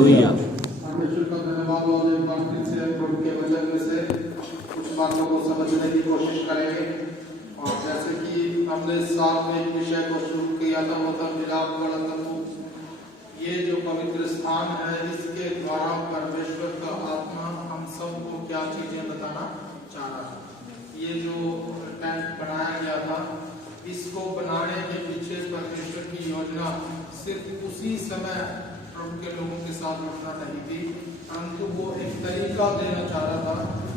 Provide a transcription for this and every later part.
Hallelujah. परमेश्वर का धन्यवाद और एक बार फिर से प्रभु के वचन में से कुछ बातों को समझने की कोशिश करेंगे। और जैसे कि हमने साल में एक विषय को शुरू किया था वो था मिलाप वाला तंबू। ये जो पवित्र स्थान है इसके द्वारा परमेश्वर का आत्मा हम सबको क्या चीजें बताना चाह रहा है। ये जो टेंट बनाया गया था इसको बनाने के पीछे परमेश्वर की योजना सिर्फ उसी समय प्रभु के लोगों के साथ उठना नहीं थी, परंतु वो एक तरीका देना चाह रहा था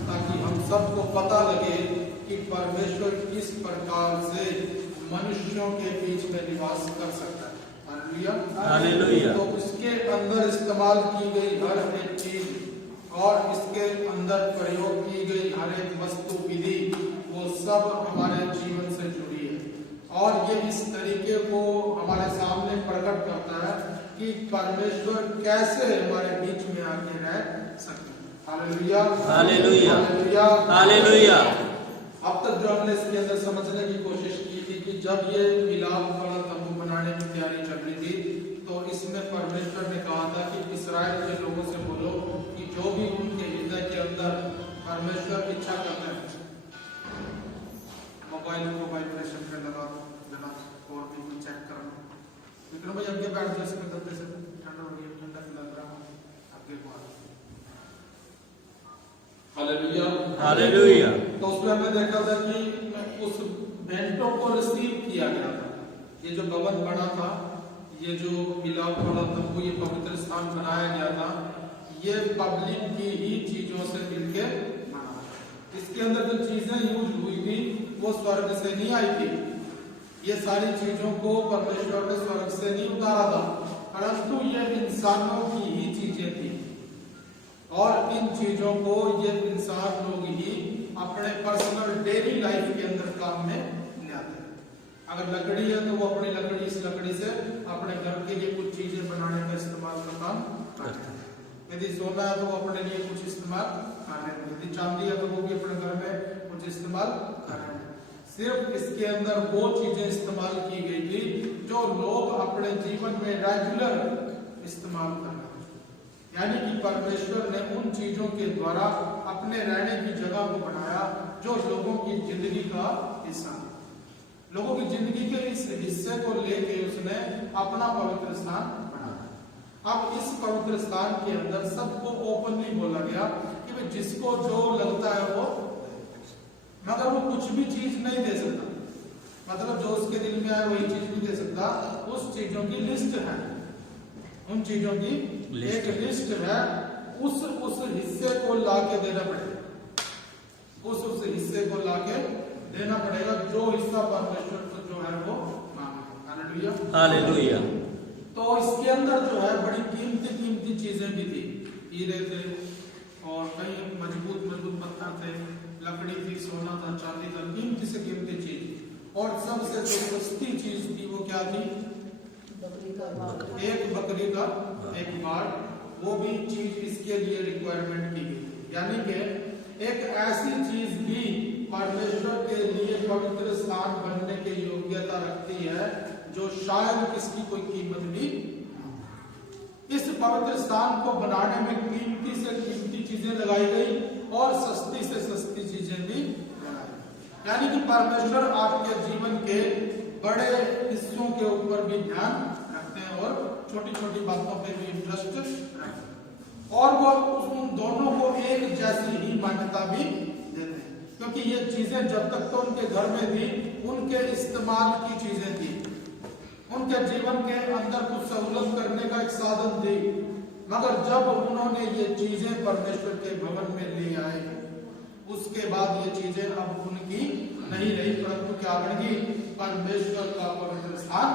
ताकि हम सबको पता लगे कि परमेश्वर किस प्रकार से मनुष्यों के बीच में निवास कर सकता है। हालेलुया। तो उसके अंदर इस्तेमाल की गई हर एक चीज और इसके अंदर प्रयोग की गई हर एक वस्तु विधि वो सब हमारे जीवन से जुड़ी है और ये इस तरीके को हमारे सामने प्रकट करता है कि परमेश्वर कैसे हमारे बीच में आके रह सकते हैं। Hallelujah, hallelujah, hallelujah, hallelujah. अब तक जो हमने इसके अंदर समझने की कोशिश की थी कि जब ये मिलाप वाला तंबू बनाने की तैयारी चल रही थी तो इसमें परमेश्वर ने कहा था कि इस्राएल के लोगों से बोलो कि जो भी उनके हृदय के अंदर परमेश्वर इच्छा करते हैं। मोबाइल को वाइब्रेशन पे लगा देना और भी कुछ चेक करना। विक्रम भाई आगे बैठ जाओ, इसमें गलती से ठंडा हो गया, ठंडा लग रहा है आगे को। Hallelujah, hallelujah. तो उसमें हमने देखा था कि उस भेंटों को रिसीव किया गया था। ये जो भवन बना था, ये जो मिलाप वाला तंबू, ये पवित्र स्थान बनाया गया था, ये पब्लिक की ही चीजों से मिलके बना। इसके अंदर जो चीजें यूज हुई थी वो स्वर्ग से नहीं आई थी। ये सारी चीजों को परमेश्वर ने स्वर्ग से नहीं उतारा था, परंतु ये इंसानों की ही चीजें थी और इन चीजों को ये इंसान लोग ही अपने पर्सनल डेली लाइफ के अंदर काम में ले आते हैं। अगर लकड़ी है तो वो अपनी लकड़ी, इस लकड़ी से अपने घर के लिए कुछ चीजें बनाने का इस्तेमाल का काम करते हैं। यदि सोना है तो वो अपने लिए कुछ इस्तेमाल कर रहे हैं, यदि चांदी है तो वो भी अपने घर में कुछ इस्तेमाल कर रहे हैं। सिर्फ इसके अंदर वो चीजें इस्तेमाल की गई थी जो लोग अपने जीवन में रेगुलर इस्तेमाल कर रहे हैं। यानी कि परमेश्वर ने उन चीजों के द्वारा अपने रहने की जगह को बनाया जो लोगों की जिंदगी का हिस्सा है। लोगों की जिंदगी के इस हिस्से को लेके उसने अपना पवित्र स्थान बनाया। अब इस पवित्र स्थान के अंदर सबको ओपनली बोला गया कि भाई जिसको जो लगता है वो, मगर वो कुछ भी चीज नहीं दे सकता। मतलब जो उसके दिल में आए वही चीज नहीं दे सकता। उस चीजों की लिस्ट है, उन चीजों की एक लिस्ट है। उस हिस्से को लाके देना पड़ेगा, उस हिस्से को लाके देना पड़ेगा जो हिस्सा परमेश्वर को जो है वो मांगे। Hallelujah, hallelujah. तो इसके अंदर जो है बड़ी कीमती चीजें भी थी। हीरे थे और कई मजबूत पत्थर थे, लकड़ी थी, सोना था, चांदी था, कीमती से कीमती चीज। और सबसे जो सस्ती चीज थी वो क्या थी? एक बकरी का एक बाड़। वो भी चीज इसके लिए रिक्वायरमेंट की गई। यानी कि एक ऐसी चीज भी परमेश्वर के लिए पवित्र स्थान बनने की योग्यता रखती है जो शायद किसकी कोई कीमत भी। इस पवित्र स्थान को बनाने में कीमती से कीमती चीजें लगाई गई और सस्ती से सस्ती चीजें भी लगाई। यानी कि परमेश्वर आपके जीवन के बड़े हिस्सों के ऊपर भी ध्यान रखते हैं और छोटी छोटी बातों पे भी इंटरेस्ट रखते हैं और वो उन दोनों को एक जैसी ही मान्यता भी देते हैं, क्योंकि ये चीजें जब तक तो उनके घर में थी उनके इस्तेमाल की चीजें थी, उनके जीवन के अंदर कुछ सहूलत करने का एक साधन थी। मगर जब उन्होंने ये चीजें परमेश्वर के भवन में ले आए उसके बाद ये चीजें अब उनकी नहीं रही, परंतु क्या बनेगी? परमेश्वर का पवित्र स्थान।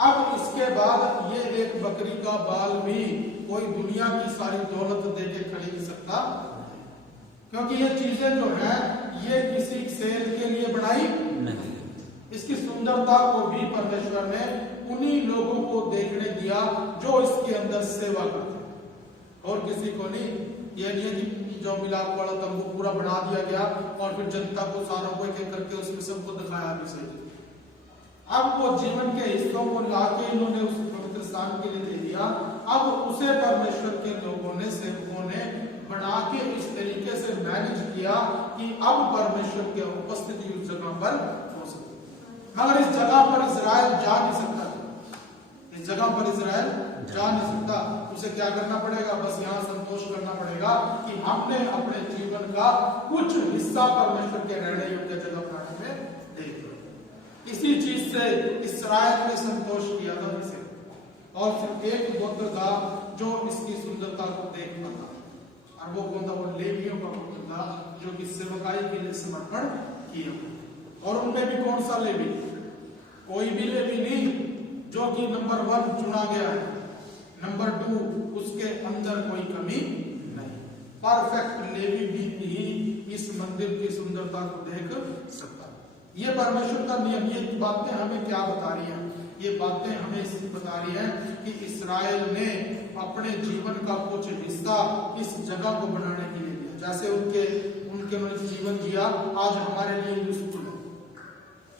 अब इसके बाद ये एक बकरी का बाल भी कोई दुनिया की सारी दौलत देके खरीद सकता, क्योंकि ये चीजें जो है ये किसी सेल के लिए बनाई नहीं। इसकी सुंदरता को भी परमेश्वर ने उन्हीं लोगों को देखने दिया जो इसके अंदर सेवा करते और किसी को नहीं। ये नहीं है कि जो मिलाप वाला तंबू पूरा बना दिया गया और फिर जनता को सारों को एक एक करके उसमें सबको दिखाया भी सही। अब वो जीवन के हिस्सों को लाके इन्होंने उस पवित्र स्थान के लिए दे दिया। अब उसे परमेश्वर के लोगों ने, सेवकों ने बना के इस तरीके से मैनेज किया कि अब परमेश्वर की उपस्थिति उस जगह पर हो सके। मगर इस जगह पर इजराइल जा नहीं सकता, इस जगह पर इजराइल जा नहीं सकता। उसे क्या करना पड़ेगा? बस यहाँ संतोष करना पड़ेगा कि हमने अपने जीवन का कुछ हिस्सा परमेश्वर के रहने योग्य जगह बनाने में दे दिया। इसी चीज से इस्राएल ने संतोष किया था इसे, और सिर्फ एक गोत्र था जो इसकी सुंदरता को देख पाता, और वो कौन था? वो लेवियों का गोत्र था जो कि सेवकाई के लिए समर्पण किया। और उनमें भी कौन सा लेवी? कोई भी लेवी नहीं, जो कि नंबर 1 चुना गया है, नंबर 2 उसके अंदर कोई कमी नहीं, परफेक्ट लेवी भी ही इस मंदिर की सुंदरता को देख सकता। ये परमेश्वर का नियम। ये बातें हमें क्या बता रही हैं? ये बातें हमें इसलिए बता रही हैं कि इस्राएल ने अपने जीवन का कुछ हिस्सा इस जगह को बनाने के लिए दिया। जैसे उनके जीवन जिया आज हमारे लिए यूजफुल है,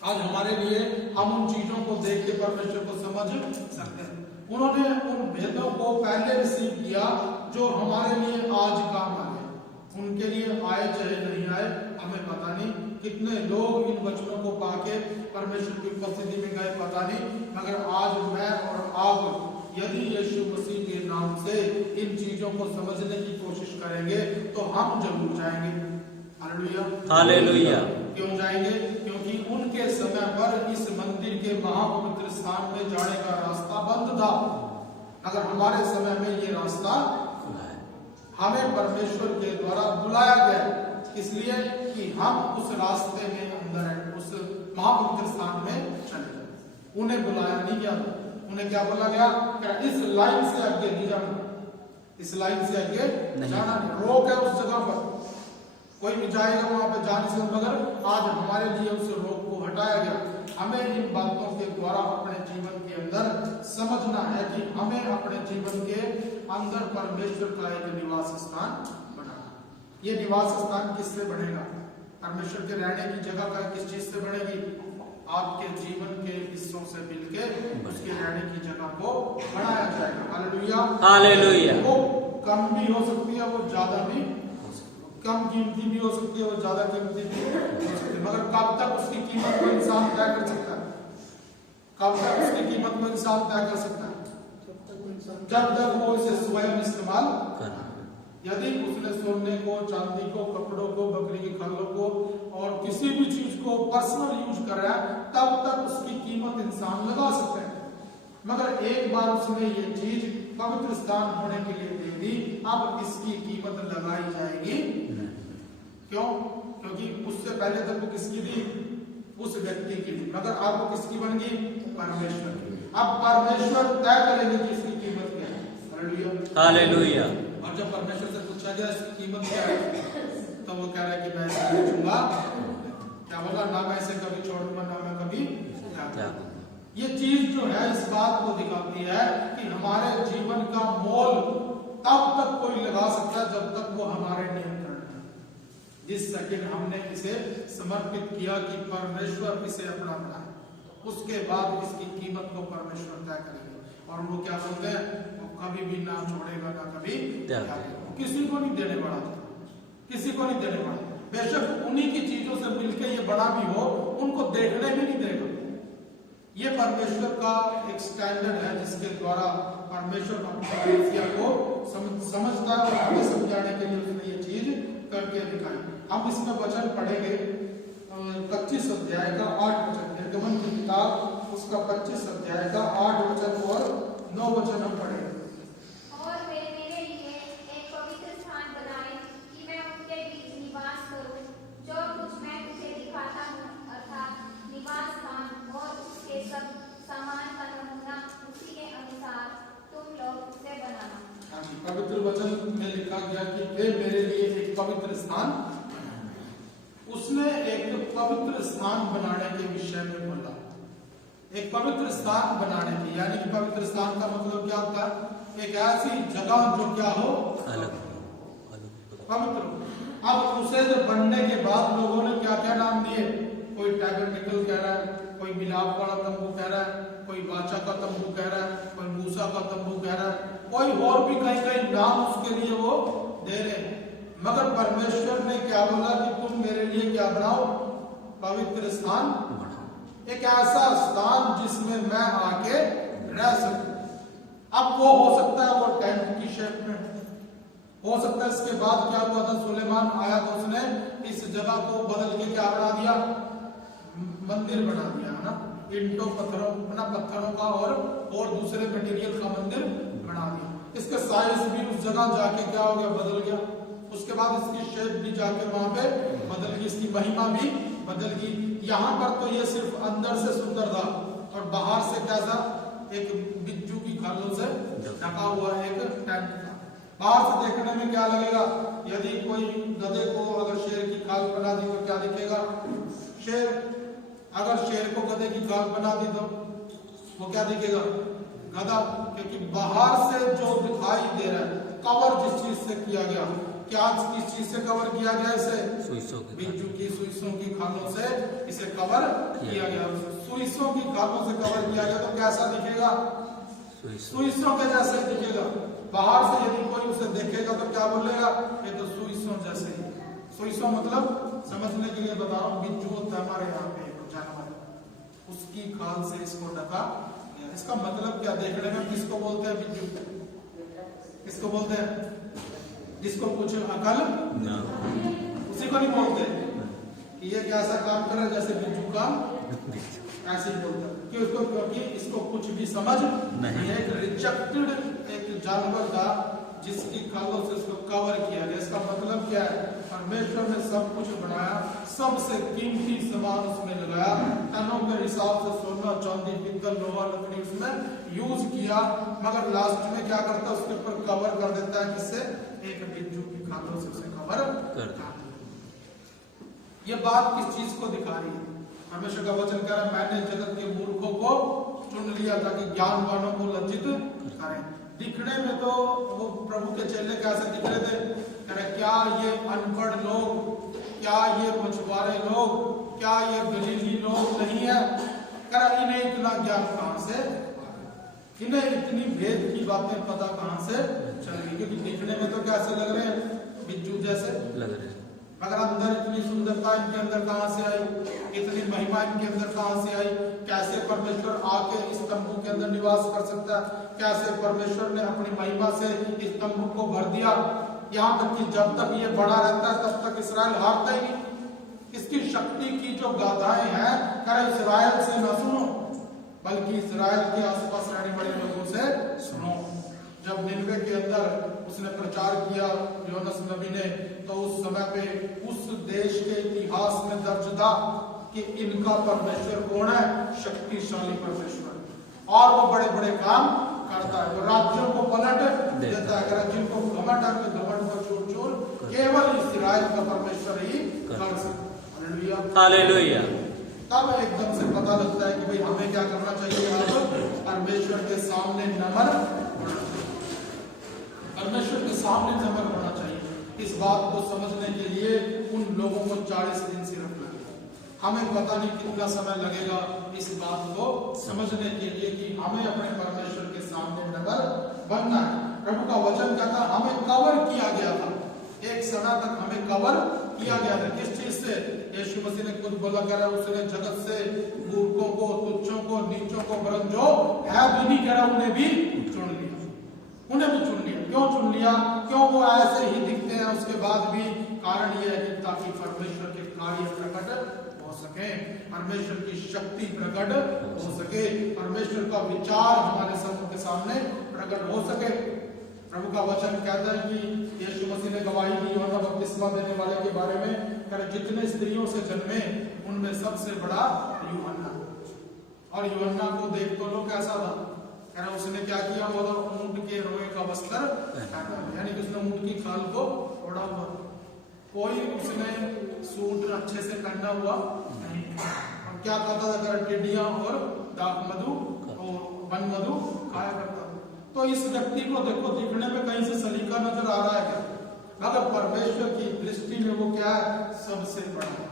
आज हमारे लिए हम उन चीजों को देख के परमेश्वर को समझ सकते हैं। उन्होंने उन भेदों को पहले रिसीव किया जो हमारे लिए आज काम आए। उनके लिए आए चाहे नहीं आए हमें पता नहीं, कितने लोग इन वचनों को पाके परमेश्वर की उपस्थिति में गए पता नहीं, मगर आज मैं और आप यदि यीशु मसीह के नाम से इन चीजों को समझने की कोशिश करेंगे तो हम जरूर जाएंगे। Hallelujah, hallelujah. क्यों जाएंगे? क्योंकि उनके समय पर इस मंदिर के महापवित्र स्थान में जाने का रास्ता बंद था, मगर हमारे समय में ये रास्ता हमें परमेश्वर के द्वारा बुलाया गया, इसलिए कि हम उस रास्ते में अंदर उस महापवित्र स्थान में चले जाए। उन्हें बुलाया नहीं गया, उन्हें क्या बोला गया? इस लाइन से आगे नहीं जाना, इस लाइन से आगे जाना नहीं। रोक है उस जगह पर, कोई भी जाएगा वहां पे जा नहीं सकता, मगर आज हमारे लिए उस रोक को हटाया गया। हमें इन बातों के द्वारा अपने जीवन के अंदर समझना है कि हमें अपने जीवन के अंदर परमेश्वर का एक निवास स्थान बनाना। ये निवास स्थान किससे बनेगा? परमेश्वर के रहने की जगह का किस चीज से बनेगी? आपके जीवन के हिस्सों से मिलके उसके रहने की जगह को बनाया जाएगा। Hallelujah, hallelujah. वो कम भी हो सकती है, वो ज्यादा भी, कम कीमती भी हो सकती है, वो ज्यादा कीमती भी हो सकती है, मगर कब तक उसकी कीमत को इंसान तय कर सकता है? कब तक उसकी कीमत को इंसान तय कर सकता है? जब तक वो इसे स्वयं इस्तेमाल कर। यदि उसने सोने को, चांदी को, कपड़ों को, बकरी की खालों को और किसी भी चीज को पर्सनल यूज कर रहा है, तब तक उसकी कीमत इंसान लगा सकता है। मगर एक बार उसने ये चीज पवित्र स्थान होने के लिए दे दी, अब इसकी कीमत लगाई जाएगी। क्यों? क्योंकि उससे पहले तक वो किसकी थी? उस व्यक्ति की थी, मगर अब वो किसकी बन गई? परमेश्वर की। अब परमेश्वर तय करेंगे कि इसकी कीमत क्या है। Hallelujah, hallelujah. और जब परमेश्वर से पूछा गया इसकी कीमत क्या है, तो वो कह रहा है कि मैं इसे बेचूंगा। क्या बोला? ना मैं इसे कभी छोड़ूंगा, ना मैं कभी क्या। ये चीज जो है इस बात को दिखाती है कि हमारे जीवन का मोल तब तक कोई लगा सकता है जब तक वो हमारे नियंत्रण में। जिस सेकंड हमने इसे समर्पित किया कि परमेश्वर इसे अपना बनाए, उसके बाद इसकी कीमत को परमेश्वर तय करेंगे। और वो क्या बोलते हैं? वो कभी भी ना छोड़ेगा, ना कभी किसी को नहीं देने वाला, किसी को नहीं देने वाला। बेशक उन्हीं की चीजों से मिलकर ये बड़ा भी हो, उनको देखने भी नहीं देगा। ये परमेश्वर का एक स्टैंडर्ड है जिसके द्वारा परमेश्वर अपनी कलीसिया को समझता है और हमें समझाने के लिए उसने ये चीज करके दिखाई। हम इसमें वचन पढ़ेंगे 25 अध्याय का 8 वचन, निर्गमन की किताब उसका 25 अध्याय का 8 वचन और 9 वचन हम पढ़ेंगे। और वे मेरे लिए एक पवित्र स्थान बनाए कि मैं उनके बीच निवास करूं। जो कुछ मैं तुझे दिखाता हूं, अर्थात निवास स्थान और उसके सब सामान का नमूना, उसी के अनुसार तुम लोग उसे बनाना। पवित्र वचन में लिखा गया कि वे मेरे लिए एक पवित्र स्थान, उसने एक पवित्र स्थान बनाने के विषय में बोला। एक पवित्र स्थान बनाने की, यानी कि पवित्र स्थान का मतलब क्या होता है? एक ऐसी जगह जो क्या हो, पवित्र। अब उसे जब बनने के बाद लोगों ने क्या क्या नाम दिए? कोई टैबरनेकल कह रहा है, कोई मिलाप वाला तंबू कह रहा है, कोई वाचा का तंबू कह रहा है, कोई मूसा का तंबू कह रहा है, कोई और भी कई कई नाम उसके लिए वो दे रहे हैं। मगर परमेश्वर ने क्या बोला कि तुम मेरे लिए क्या बनाओ, पवित्र स्थान, एक ऐसा स्थान जिसमें मैं आके रह सकूं। अब वो हो सकता है वो टेंट की शेप में हो सकता है। इसके बाद क्या हुआ था, सुलेमान आया तो उसने इस जगह को बदल के क्या बना दिया, मंदिर बना दिया, है ना, ईंटों पत्थरों का और दूसरे मटेरियल का मंदिर बना दिया। इसका साइज भी उस जगह जाके क्या हो गया, बदल गया। उसके बाद इसकी शेप भी जाके वहां पे बदल गई, इसकी महिमा भी बदल गई। यहाँ पर तो ये सिर्फ अंदर से सुंदर था और बाहर से कैसा, एक बिज्जू की खालों से ढका हुआ एक टेंट था। बाहर से देखने में क्या लगेगा, यदि कोई गधे को अगर शेर की खाल बना दी तो क्या दिखेगा, शेर। अगर शेर को गधे की खाल बना दी तो वो क्या दिखेगा, गधा। क्योंकि बाहर से जो दिखाई दे रहा है, कवर जिस चीज से किया गया, क्या किस चीज से कवर किया गया, इसे बिज्जू की सुइसों की खालों से इसे कवर किया गया। सुइसों की खालों से कवर किया गया तो कैसा दिखेगा, सुइसों के जैसे दिखेगा। बाहर से यदि कोई उसे देखेगा तो क्या बोलेगा, ये तो सुइसों जैसे ही। सुइसों मतलब समझने के लिए बता रहा हूँ, बिज्जू होता है हमारे यहाँ पे जानवर, उसकी खाल से इसको ढका। इसका मतलब क्या, देखने में किसको बोलते हैं बिज्जू, किसको बोलते हैं, जिसको कुछ अकल ना, उसी को नहीं बोलते कि ये कैसा काम कर रहा है, जैसे बिज्जू का ऐसे ही बोलता है। क्योंकि इसको कुछ भी समझ नहीं है। एक रिजेक्टेड एक जानवर था जिसकी खालों से इसको कवर किया गया। इसका मतलब क्या है, परमेश्वर ने सब कुछ बनाया, सबसे कीमती सामान उसमें लगाया, टनों के हिसाब से सोना चांदी पित्तल लोहा लकड़ी उसमें यूज किया, मगर लास्ट में क्या करता है, उसके ऊपर कवर कर देता है, किससे, एक बिज्जू की खालों से उसे कवर करता है। ये बात किस चीज को दिखा रही है, परमेश्वर का वचन कह रहा है, मैंने जगत के मूर्खों को चुन लिया ताकि ज्ञानवानों को लज्जित करें। दिखने में तो वो प्रभु के चेले कैसे दिख रहे थे, कह रहे क्या ये अनपढ़ लोग, क्या ये मछुआरे लोग, क्या ये गलीली लोग नहीं है, कह रहा इन्हें इतना ज्ञान कहां से, इन्हें इतनी भेद की बातें पता कहां से चल गई। क्योंकि दिखने में तो कैसे लग रहे हैं, बिज्जू जैसे लग रहे हैं, मगर अंदर इतनी सुंदरता इनके अंदर कहां से आई, इतनी महिमा इनके अंदर कहां से आई। कैसे परमेश्वर आके इस तंबू के अंदर निवास कर सकता है, कैसे परमेश्वर ने अपनी महिमा से इस तंबू को भर दिया। यहाँ तक कि जब तक ये बड़ा रहता है तब तक इसराइल हारता ही नहीं। इसकी शक्ति की जो गाथाएं हैं, कर इसराइल से न सुनो बल्कि इसराइल के आसपास रहने वाले लोगों से सुनो। जब निनवे के अंदर उसने प्रचार किया योनस नबी ने, तो उस समय पे उस देश के इतिहास में दर्ज था कि इनका परमेश्वर कौन है, शक्तिशाली परमेश्वर, और वो बड़े बड़े काम करता है, वो राज्यों को पलट देता है। अगर जिनको घमंड है तो घमंड को चूर चूर केवल इस्राएल का परमेश्वर ही कर सकता। हालेलुया। तब एकदम से पता लगता है कि भाई हमें क्या करना चाहिए, अब परमेश्वर के सामने नम्र होना चाहिए, परमेश्वर के सामने नम्र होना चाहिए। इस बात को समझने के लिए उन लोगों को 40 दिन सिर्फ लगे। हमें पता नहीं कितना समय लगेगा इस बात को समझने के लिए कि हमें अपने परमेश्वर के सामने नम्र बनना है। प्रभु का वचन कहता है हमें कवर किया गया था, एक समय तक हमें कवर किया गया था। किस चीज से, यीशु मसीह ने खुद बोला कह रहा है उसने जगत से मूर्खों को, तुच्छों को, नीचों को, वरन जो है भी नहीं कह रहा उन्हें भी चुन लिया, उन्हें भी चुन लिया। क्यों चुन लिया, क्यों वो ऐसे ही दिखते हैं उसके बाद भी, कारण ये है कि ताकि परमेश्वर के कार्य प्रकट हो सके, परमेश्वर की शक्ति प्रकट हो सके, परमेश्वर का विचार हमारे समूह के सामने प्रकट हो सके। प्रभु का वचन कहता है कि यीशु मसीह ने गवाही दी यूहन्ना बपतिस्मा देने वाले के बारे में, कर जितने स्त्रियों से जन्मे उनमें सबसे बड़ा यूहन्ना, और यूहन्ना को देख तो लो कैसा था, कह रहा उसने क्या किया, वो तो ऊंट के रोए का वस्त्र पहना, यानी कि उसने ऊंट की खाल को ओढ़ा हुआ, कोई उसने सूट अच्छे से पहना हुआ नहीं। और क्या कहता था, टिड्डियां और दाख मधु और वन मधु खाया करता। तो इस व्यक्ति को देखो, दिखने में कहीं से सलीका नजर आ रहा है क्या, मगर परमेश्वर की दृष्टि में वो क्या है, सबसे बड़ा,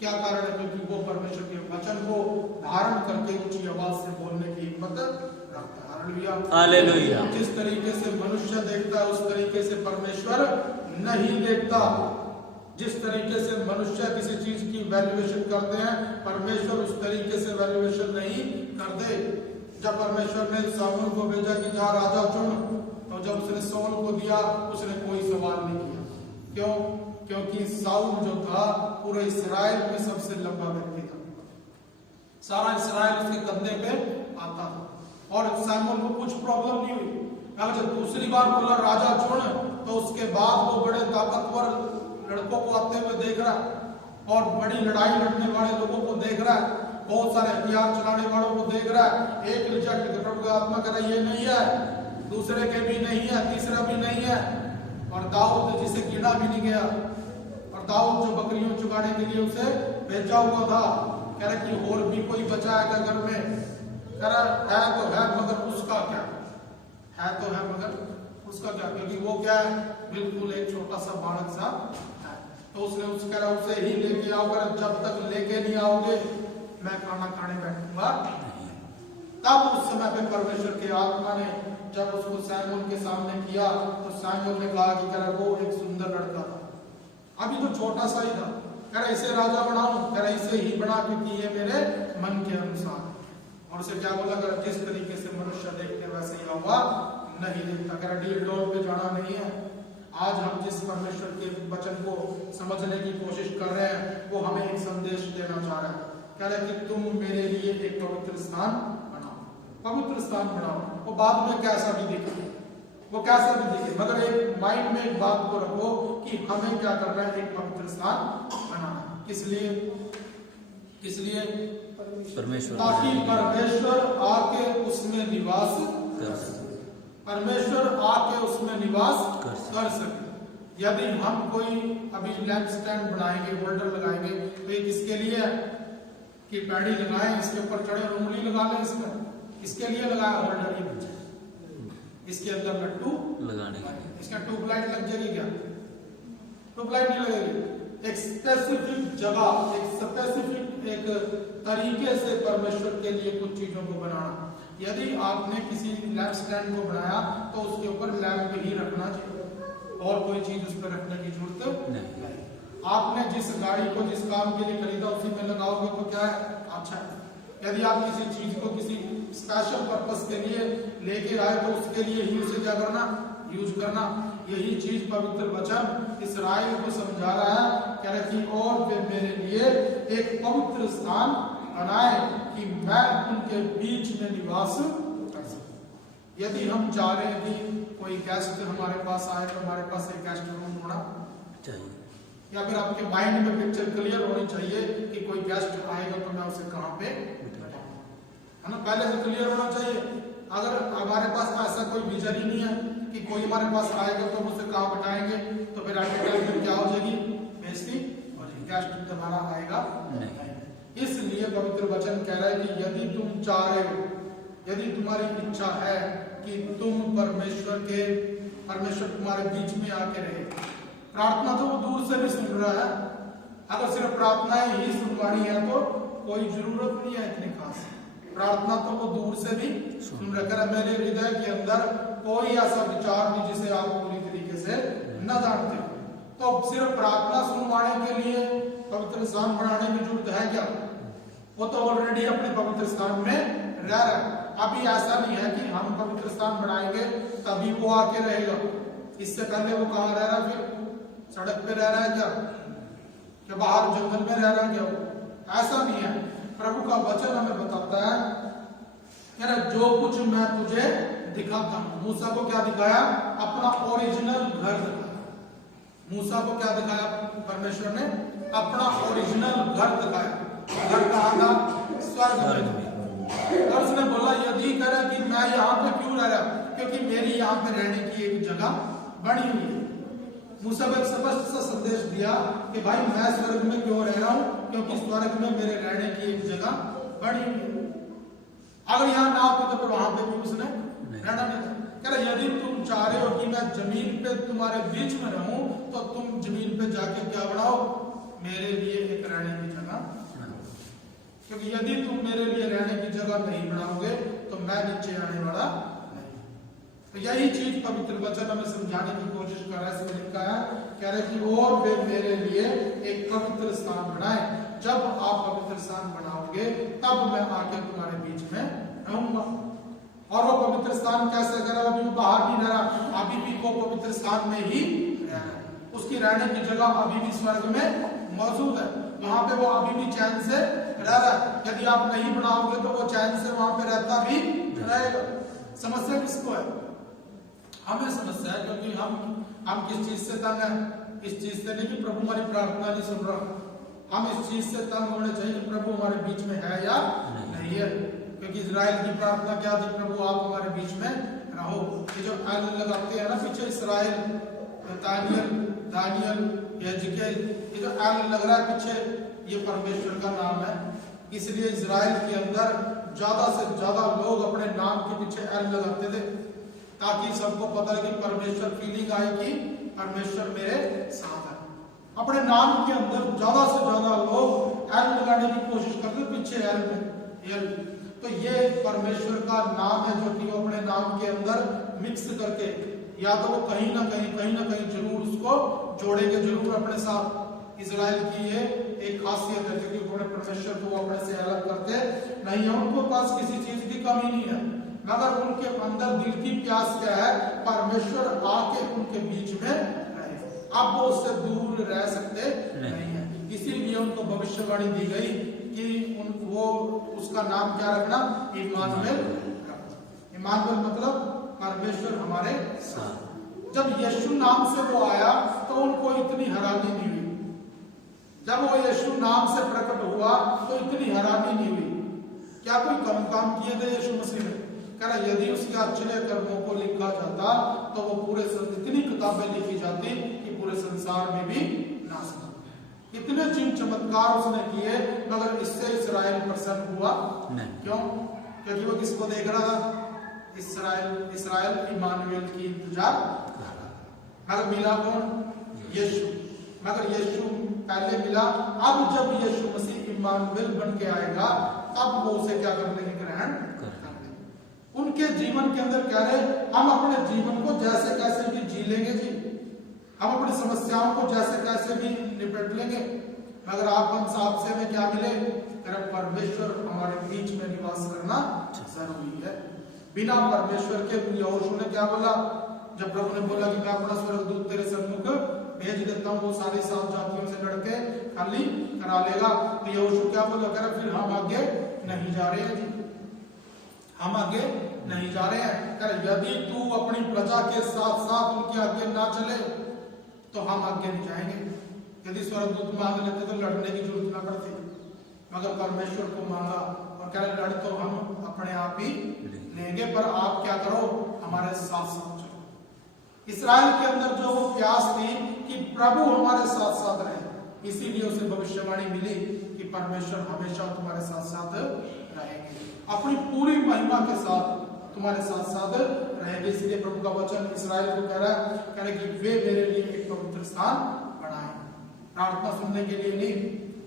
क्या कारण है? क्योंकि वो परमेश्वर के वचन को धारण करके ऊंची आवाज से बोलने की हिम्मत रखता है। Hallelujah, hallelujah. जिस तरीके से मनुष्य देखता है उस तरीके से परमेश्वर नहीं देखता। जिस तरीके से मनुष्य किसी चीज की वैल्यूएशन करते हैं, परमेश्वर उस तरीके से वैल्यूएशन नहीं करते। जब परमेश्वर ने शाऊल को भेजा कि जा राजा चुन, तो जब उसने शाऊल को दिया उसने कोई सवाल नहीं किया। क्यों? क्योंकि शाऊल जो था पूरे इस्राएल में सबसे लंबा व्यक्ति था, सारा इस्राएल उसके कंधे पे आता था और शमूएल को कुछ प्रॉब्लम नहीं हुई। अगर जब दूसरी बार बोला राजा चुन, तो उसके बाद वो बड़े ताकतवर लड़कों को आते हुए देख रहा है और बड़ी लड़ाई लड़ने वाले लोगों को देख रहा है, बहुत सारे हथियार चलाने वालों को देख रहा है। एक रिजेक्ट, प्रभु का आत्मा कह रहा है ये नहीं है, दूसरे के भी नहीं है, तीसरा भी नहीं है। और दाऊद जिसे गिना भी नहीं गया, और दाऊद जो बकरियों चुगाने के लिए उसे भेजा हुआ था, कह रहा कि और भी कोई बचा है घर में? कह रहा है तो है मगर उसका क्या? है तो है मगर उसका क्या? क्योंकि वो क्या है, बिल्कुल एक छोटा सा बालक सा है। तो उसने उस कह रहा उसे ही लेके आओ, जब तक लेके नहीं आओगे मैं खाना खाने बैठूंगा। तब उस समय पे परमेश्वर के आत्मा ने जब उसको शमूएल के सामने किया, तो शमूएल ने कहा कि कह वो एक सुंदर लड़का था, अभी तो छोटा सा ही था, कह रहा इसे राजा बनाऊं, कह रहा इसे ही बना क्योंकि ये मेरे मन के अनुसार। और उसे क्या बोला? कर जिस तरीके से मनुष्य देखते वैसे ही हुआ नहीं देखता। कह रहा डील डॉल पे जाना नहीं है। आज हम जिस परमेश्वर के वचन को समझने की कोशिश कर रहे हैं, वो हमें एक संदेश देना चाह रहा है। कह रहा है कि तुम मेरे लिए एक पवित्र स्थान बनाओ, पवित्र स्थान बनाओ। वो बाद में कैसा भी दिखे, वो कैसा भी दिखे, मगर एक माइंड में एक बात को रखो कि हमें क्या करना है, एक पवित्र स्थान बनाना है। किस लिए? किस लिए? परमेश्वर, ताकि परमेश्वर आके उसमें निवास कर सके। परमेश्वर आके उसमें निवास कर सके। यदि हम कोई अभी लैंप स्टैंड बनाएंगे, होल्डर लगाएंगे, तो ये किसके लिए है? कि पैड़ी लगाएं, इसके ऊपर चढ़े और उंगली लगा लें इसमें, इसके लिए लगाया होल्डर ही बचे। इसके अंदर लट्टू लगाने, इसका ट्यूबलाइट लग जाएगी क्या? ट्यूबलाइट नहीं लगेगी। एक स्पेसिफिक जगह, एक स्पेसिफिक एक तरीके से परमेश्वर के लिए कुछ चीजों को बनाना। यदि आपने किसी लैंप स्टैंड को बनाया तो उसके ऊपर लैंप ही रखना चाहिए और कोई चीज उस पर रखने की जरूरत नहीं। आपने जिस गाड़ी को जिस काम के लिए खरीदा उसी में लगाओगे तो क्या है? अच्छा है। यदि आप किसी चीज को किसी स्पेशल पर्पस के लिए लेके आए तो उसके लिए ही उसे क्या करना? यूज करना। यही चीज पवित्र वचन इस्राएल को समझा रहा है। कह रहा कि और वे मेरे लिए एक पवित्र स्थान बनाए कि मैं उनके बीच में निवास कर सकूं। यदि हम चाह रहे हैं कि कोई गेस्ट हमारे पास आए तो हमारे पास एक गेस्ट रूम होना चाहिए, या फिर आपके माइंड में पिक्चर क्लियर होनी चाहिए कि कोई गेस्ट आएगा तो मैं उसे कहाँ पे बिठाऊंगा, है ना? पहले से क्लियर होना चाहिए। अगर हमारे पास ऐसा कोई विजन ही नहीं है कि कोई हमारे पास आएगा तो हम उसे कहाँ बिठाएंगे, तो फिर एडवर्टाइजमेंट क्या हो जाएगी? बेइज्जती और गेस्ट दोबारा आएगा नहीं। इसलिए पवित्र वचन कह रहा है कि यदि तुम चाह रहे हो, यदि तुम्हारी इच्छा है कि तुम परमेश्वर तुम्हारे बीच में आके रहे। प्रार्थना तो वो दूर से भी सुन रहा है, अगर सिर्फ प्रार्थनाएं ही सुनवानी है तो कोई जरूरत नहीं है इतनी खास। प्रार्थना तो वो दूर से भी सुन रहा है। मेरे हृदय के अंदर कोई ऐसा विचार नहीं जिसे आप पूरी तरीके से न जानते हो, तो सिर्फ प्रार्थना सुनवाने के लिए पवित्र स्थान बनाने की जरूरत है क्या? वो तो ऑलरेडी अपने पवित्र स्थान में रह रहा है। अभी ऐसा नहीं है कि हम पवित्र स्थान बनाएंगे तभी वो आके रहेगा। इससे पहले वो कहाँ रह रहा है? फिर सड़क पे रह रहा है क्या बाहर जंगल में रह रहा है क्या? वो ऐसा नहीं है। प्रभु का वचन हमें बताता है जो कुछ मैं तुझे दिखाता हूं। मूसा को क्या दिखाया? अपना ओरिजिनल घर दिखाया। मूसा को क्या दिखाया? परमेश्वर ने अपना ओरिजिनल घर दिखाया। घर कहाँ था? स्वर्ग में। और उसने बोला यदि करे कि मैं यहाँ पे क्यों रह रहा, क्योंकि मेरी यहाँ पे रहने की एक जगह बनी हुई है। मूसा को एक स्पष्ट सा संदेश दिया कि भाई मैं स्वर्ग में क्यों रह रहा हूँ, क्योंकि स्वर्ग में मेरे रहने की एक जगह बनी हुई है। अगर यहाँ ना होती तो फिर वहां पे भी उसने रहना नहीं था। कह रहा यदि तुम चाह रहे हो कि मैं जमीन पे तुम्हारे बीच में रहूं तो तुम जमीन पे जाके क्या बनाओ? मेरे लिए एक रहने की जगह, क्योंकि यदि तुम मेरे लिए रहने की जगह नहीं बनाओगे तो मैं नीचे आने वाला नहीं। तो यही चीज पवित्र वचन हमें समझाने की कोशिश कर रहा है। इसमें लिखा है, कह रहे कि और वे मेरे लिए एक पवित्र स्थान बनाए, जब आप पवित्र स्थान बनाओगे तब मैं आके तुम्हारे बीच में रहूंगा। और वो पवित्र स्थान कैसे करे? अभी बाहर नहीं रह रहा, अभी भी वो पवित्र स्थान में ही रह रहा है। उसकी रहने की जगह अभी भी स्वर्ग में मौजूद है, वहां पे वो अभी भी चैन से रह रहा है। यदि आप नहीं बनाओगे तो वो चैन से वहां पे रहता भी रहेगा। समस्या किसको है? हमें समस्या है, क्योंकि हम किस चीज से तंग है? इस चीज से नहीं कि प्रभु हमारी प्रार्थना नहीं सुन रहा, हम इस चीज से तंग होने चाहिए कि प्रभु हमारे बीच में है या नहीं है। क्योंकि इजराइल की प्रार्थना क्या थी? प्रभु आप हमारे बीच में रहो। ये जो एल लगाते हैं ना पीछे, इसराइल, दानियल, यजकेल, ये जो एल लग रहा है पीछे, ये परमेश्वर का नाम है। इसलिए इजराइल के अंदर ज्यादा से ज्यादा लोग अपने नाम के पीछे एल लगाते थे, ताकि सबको पता है कि परमेश्वर, फीलिंग आए कि परमेश्वर मेरे साथ है। अपने नाम के अंदर ज्यादा से ज्यादा लोग एल लगाने की कोशिश करते पीछे एल में एल। तो ये परमेश्वर का नाम है जो कि वो अपने नाम के अंदर मिक्स करके, या तो वो कहीं ना कहीं जरूर उसको जोड़ेंगे जरूर अपने साथ। इजराइल की ये एक खासियत है, क्योंकि उन्होंने परमेश्वर को अपने से अलग करते नहीं है। उनको पास किसी चीज की कमी नहीं है, मगर उनके अंदर दिल की प्यास क्या है? परमेश्वर आके उनके बीच में रहे। अब वो उससे दूर रह सकते नहीं है। इसीलिए उनको भविष्यवाणी दी गई कि वो उसका नाम क्या रखना? इम्मानुएल। इम्मानुएल मतलब परमेश्वर हमारे साथ। जब यीशु नाम से वो आया तो उनको इतनी हैरानी नहीं हुई। जब वो यीशु नाम से प्रकट हुआ तो इतनी हैरानी नहीं हुई। क्या कोई कम काम किए थे यीशु मसीह ने? कह रहा यदि उसके अच्छे कर्मों को लिखा जाता तो वो पूरे इतनी किताबें लिखी जाती कि पूरे संसार में भी ना सके। इतने चिन्ह चमत्कार उसने किए, मगर इससे इस्राएल प्रसन्न हुआ नहीं। क्यों? क्योंकि वो किसको देख रहा था? इस्राएल इम्मानुएल की इंतजार कर रहा था। मगर मिला कौन? यीशु। मगर यीशु पहले मिला। अब जब यीशु मसीह इम्मानुएल बन के आएगा तब वो उसे क्या कर लेंगे? ग्रहण कर लेंगे। उनके जीवन के अंदर कह रहे हम अपने जीवन को जैसे कैसे भी जी लेंगे जी, हम अपनी समस्याओं को जैसे कैसे भी निपट लेंगे, मगर आप हम साथ से में क्या मिले? परमेश्वर हमारे बीच में निवास करना जरूरी है। बिना परमेश्वर के यहोशू ने क्या बोला? जब प्रभु ने बोला कि मैं अपना स्वर्गदूत तेरे सन्मुख भेज देता हूँ, वो सारी 7 जातियों से लड़के खाली करा लेगा। तो यहोशू क्या बोला? कह रहा फिर हम आगे नहीं जा रहे हैं जी, हम आगे नहीं जा रहे हैं। कह रहा यदि तू अपनी प्रजा के साथ साथ उनके आगे ना चले तो हम आगे नहीं जाएंगे। यदि स्वर्गदूत मांग लेते तो लड़ने की जरूरत ना पड़ती, मगर परमेश्वर को मांगा और कह रहे लड़ तो हम अपने आप ही लेंगे, पर आप क्या करो? हमारे साथ साथ चलो। इस्राएल के अंदर जो वो प्यास थी कि प्रभु हमारे साथ साथ रहे, इसीलिए उसे भविष्यवाणी मिली कि परमेश्वर हमेशा तुम्हारे साथ साथ रहेंगे, अपनी पूरी महिमा के साथ तुम्हारे साथ साथ रहेंगे। इसलिए प्रभु का वचन इस्राएल को कह रहा है कि वे मेरे लिए एक पवित्र स्थान बनाए, प्रार्थना सुनने के लिए नहीं,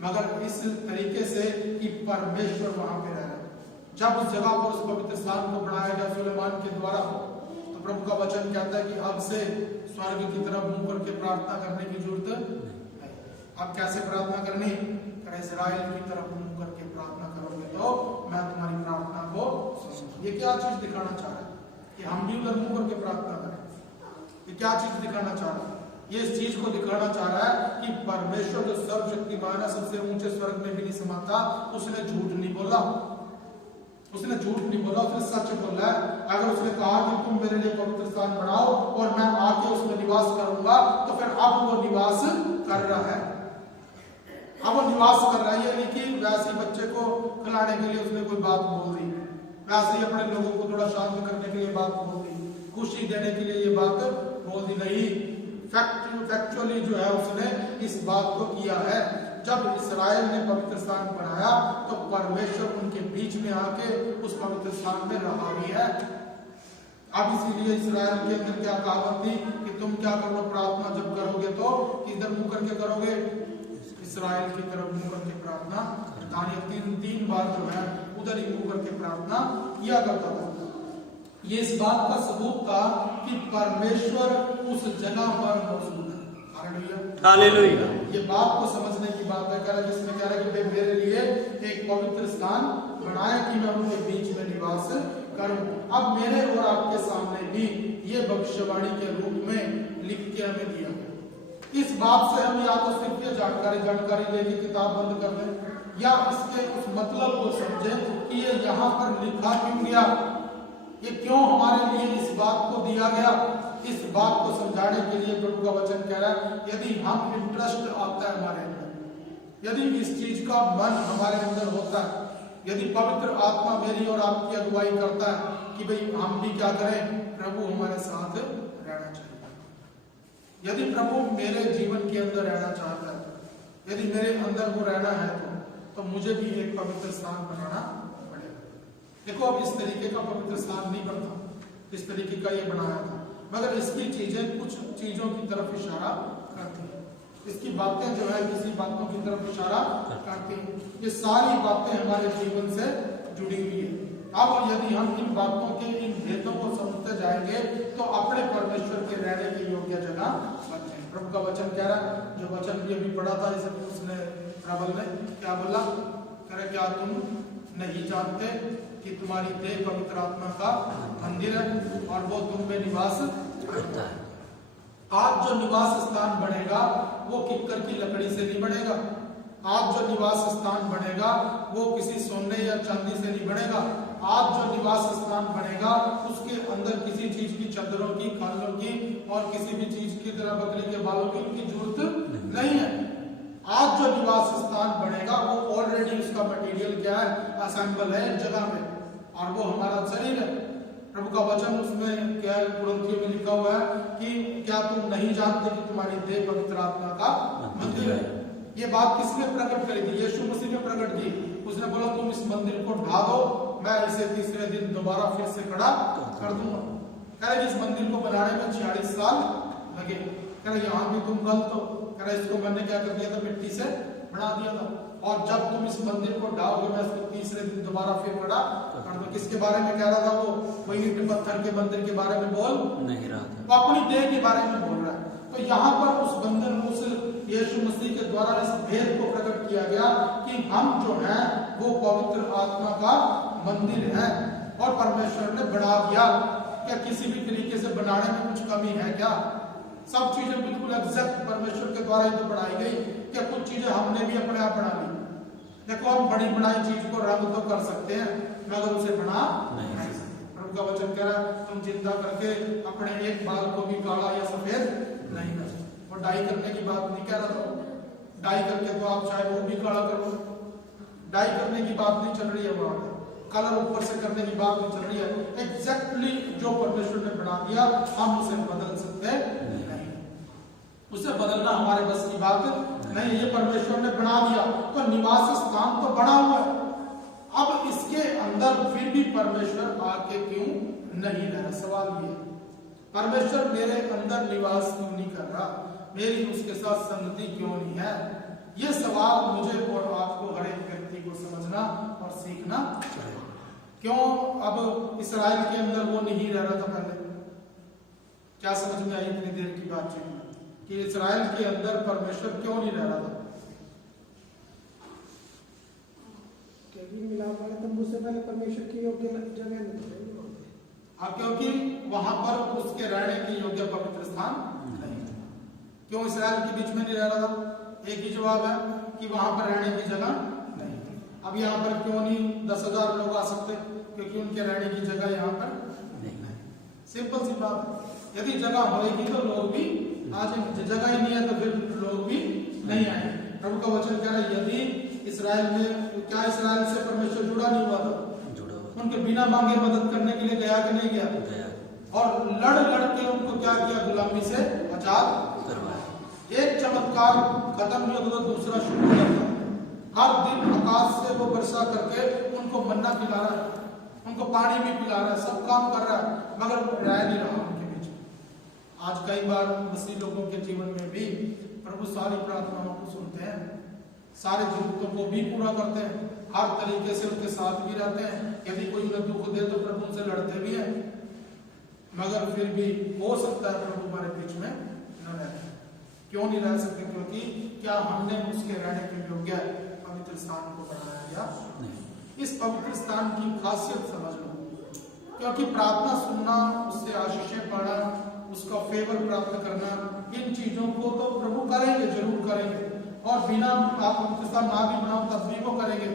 मगर इस तरीके से कि परमेश्वर वहां पे रह रहा है। जब उस जगह पर उस पवित्र स्थान को बनाया गया सुलेमान के द्वारा, तो प्रभु का वचन कहता है कि अब से स्वर्ग की तरफ मुंह करके प्रार्थना करने की जरूरत नहीं। अब कैसे प्रार्थना करनी? इस्राएल की तरफ मुंह करके प्रार्थना करोगे तो मैं तुम्हारी प्रार्थना को सुनूंगा। ये क्या चीज दिखाना चाह रहा है? कि हम भी उधर मुंह करके प्रार्थना करें। ये क्या चीज दिखाना चाह रहा है? ये इस चीज को दिखाना चाह रहा है कि परमेश्वर जो सर्वशक्तिमान है, सबसे ऊंचे स्वर्ग में भी नहीं समाता, उसने झूठ नहीं बोला, उसने झूठ नहीं बोला, उसने सच बोला है। अगर उसने कहा कि तुम मेरे लिए पवित्र स्थान बनाओ और मैं आके उसमें निवास करूंगा, तो फिर अब वो निवास कर रहा है। अब वो निवास कर रहा है। ये नहीं कि वैसे बच्चे को खिलाने के लिए उसने कोई बात बोल दी, वैसे ही अपने लोगों को थोड़ा शांत करने के लिए बात बोल दी, खुशी देने के लिए ये बात बोल दी। नहीं, फैक्चुअली जो है उसने इस बात को किया है। जब इस्राएल ने पवित्र स्थान बनाया तो परमेश्वर उनके बीच में आके उस पवित्र स्थान में रहा भी है। अब इसीलिए इस्राएल के अंदर क्या कहावत थी कि तुम क्या करो? प्रार्थना जब करोगे तो किधर मुंह करके करोगे? इसराइल की तरफ मुंह करके प्रार्थना दानियल तीन बार जो है उधर ही मुंह करके प्रार्थना किया करता था। ये इस बात का सबूत था कि परमेश्वर उस जगह पर मौजूद है। हालेलुया। ये बात को समझने की बात है, कह रहा है जिसमें कह रहा है कि वे मेरे लिए एक पवित्र स्थान बनाए कि मैं उनके बीच में निवास करूं। अब मेरे और आपके सामने भी ये भविष्यवाणी के रूप में लिख के हमें दिया गया। इस बात से हम या तो सिर्फ ये जानकारी लेके किताब बंद कर दें या इसके उस मतलब को समझें कि ये यहाँ पर लिखा क्यों गया, ये क्यों हमारे लिए इस बात को दिया गया। इस बात को समझाने के लिए प्रभु का वचन कह रहा है यदि हम इंटरेस्ट आता है हमारे अंदर, यदि इस चीज का मन हमारे अंदर होता है, यदि पवित्र आत्मा मेरी और आपकी अगुवाई करता है कि भाई हम भी क्या करें, प्रभु हमारे साथ रहना चाहिए। यदि प्रभु मेरे जीवन के अंदर रहना चाहता है, यदि मेरे अंदर वो रहना है तो मुझे भी एक पवित्र स्थान बनाना पड़ेगा। देखो अब इस तरीके का पवित्र स्थान नहीं बनता, इस तरीके का ये बनाया था, मगर इसकी चीजें कुछ चीजों की तरफ इशारा करती हैं। इसकी बातें जो है किसी बातों की तरफ इशारा करती हैं। ये सारी बातें हमारे जीवन से जुड़ी हुई है। अब यदि हम इन बातों के इन भेदों को समझते जाएंगे तो अपने परमेश्वर के रहने की योग्य जगह बनते हैं। प्रभु का वचन कह रहा है, जो वचन भी अभी पढ़ा था इसे उसने प्रबल ने क्या बोला, कह रहे क्या तुम नहीं जानते कि तुम्हारी देह पवित्र आत्मा का मंदिर है और वो तुम में निवास करता है। आज जो निवास स्थान बनेगा वो किक्कर की लकड़ी से नहीं बनेगा। आज जो निवास स्थान बनेगा वो किसी सोने या चांदी से नहीं बनेगा। आज जो निवास स्थान बनेगा उसके अंदर किसी चीज की चद्दरों की, खालों की और किसी भी चीज की तरह बकरी के बालों की उनकी जरूरत नहीं है। आज जो निवास स्थान बनेगा वो ऑलरेडी उसका मटेरियल क्या है, असेंबल है जगह में, और वो हमारा शरीर है। प्रभु का वचन उसमें क्या है, कुरिन्थियों में लिखा हुआ है कि क्या तुम नहीं जानते कि तुम्हारी देह पवित्र आत्मा का मंदिर है। ये बात किसने प्रकट करी थी? यीशु मसीह ने प्रकट की। उसने बोला तुम इस मंदिर को ढा दो, मैं इसे तीसरे दिन दोबारा फिर से खड़ा कर दूंगा। कह रहे इस मंदिर को बनाने में 46 साल लगे। कह रहे यहाँ भी तुम गलत हो। कह रहे इसको मैंने क्या कर दिया था, मिट्टी से बना दिया था, और जब तुम इस मंदिर को ढाओगे मैं इसको तीसरे दिन दोबारा फिर खड़ा कर दूंगा। किसके बारे में कह रहा था वो? वही ईंट पत्थर के मंदिर के बारे में बोल नहीं रहा था, वो अपनी देह के बारे में बोल रहा है। तो यहाँ पर उस बंधन उस यीशु मसीह के द्वारा इस भेद को प्रकट किया गया कि हम जो है वो पवित्र आत्मा का मंदिर है और परमेश्वर ने बना दिया। क्या किसी भी तरीके से बनाने में कुछ कमी है क्या? सब चीजें बिल्कुल एग्जैक्ट परमेश्वर के द्वारा ही तो बनाई गई। क्या कुछ चीजें हमने भी अपने आप बना ली? देखो हम बड़ी बनाई चीज को रंग तो कर सकते हैं मगर उसे बना नहीं सकते। प्रभु का वचन कह रहा है तुम चिंता करके अपने एक बाल को भी काला या सफेद नहीं कर सकते। और डाई करने की बात नहीं कह रहा था। डाई करके तो आप चाहे वो भी काला कर लो, डाई करने की बात नहीं चल रही है वहां पे, कलर ऊपर से करने की बात नहीं चल रही है। एग्जैक्टली जो परमेश्वर ने बना दिया हम उसे बदल सकते नहीं, उसे बदलना हमारे बस की बात नहीं। ये परमेश्वर ने बना दिया तो निवास स्थान तो बना हुआ है। अब इसके अंदर फिर भी परमेश्वर आके क्यों नहीं रह रहा? सवाल ये, परमेश्वर मेरे अंदर निवास क्यों नहीं कर रहा? मेरी उसके साथ संगति क्यों नहीं है? ये सवाल मुझे और आपको हर एक व्यक्ति को समझना और सीखना चाहिए। क्यों अब इस्राएल के अंदर वो नहीं रह रहा था? पहले क्या समझ में आई इतनी देर की बातचीत में कि इस्राएल के अंदर परमेश्वर क्यों नहीं रह रहा था? मिलाप वाले तंबू से पहले परमेश्वर की योग्य जगह नहीं थी। अब क्योंकि वहां पर उसके रहने की योग्य पवित्र स्थान नहीं था। क्यों इस्राएल के बीच में नहीं रह रहा था? एक ही जवाब है कि वहां पर रहने की जगह नहीं थी। अब यहाँ पर क्यों नहीं 10,000 लोग आ सकते? क्योंकि उनके रहने की जगह यहाँ पर नहीं। सिंपल सी बात, यदि जगह होगी तो लोग भी आ जाएंगे, जगह ही नहीं है तो फिर लोग भी नहीं आएंगे। प्रभु का वचन कह रहा है यदि इस्राएल में, क्या इस्राएल से परमेश्वर जुड़ा नहीं हुआ था? उनके बिना मांगे मदद करने के लिए गया कि नहीं गया? और लड़ लड़ के उनको क्या किया? गुलामी से आजाद करवाया। एक चमत्कार खत्म नहीं होता तो दूसरा शुरू करता। हर दिन आकाश से वो वर्षा करके उनको मन्ना पिला रहा है, उनको पानी भी पिला रहा है, सब काम कर रहा है, मगर रह नहीं रहा उनके बीच। आज कई बार मसीह लोगों के जीवन में भी प्रभु सारी प्रार्थनाओं को सुनते हैं सारे जरूरतों को भी पूरा करते हैं, हर तरीके से उनके साथ भी रहते हैं। यदि कोई उन्हें दुख दे तो प्रभु उनसे लड़ते भी हैं, मगर फिर भी हो सकता है प्रभु हमारे बीच में न रहे। क्यों नहीं रह सकते? क्योंकि क्या हमने उसके रहने के योग्य पवित्र स्थान को बनाया या नहीं? इस पवित्र स्थान की खासियत समझ लो, क्योंकि प्रार्थना सुनना, उससे आशीषें पाना, उसका फेवर प्राप्त करना, इन चीजों को तो प्रभु करेंगे, जरूर करेंगे, और बिना आप पवित्र स्थान ना भी बनाओ तब भी वो करेंगे।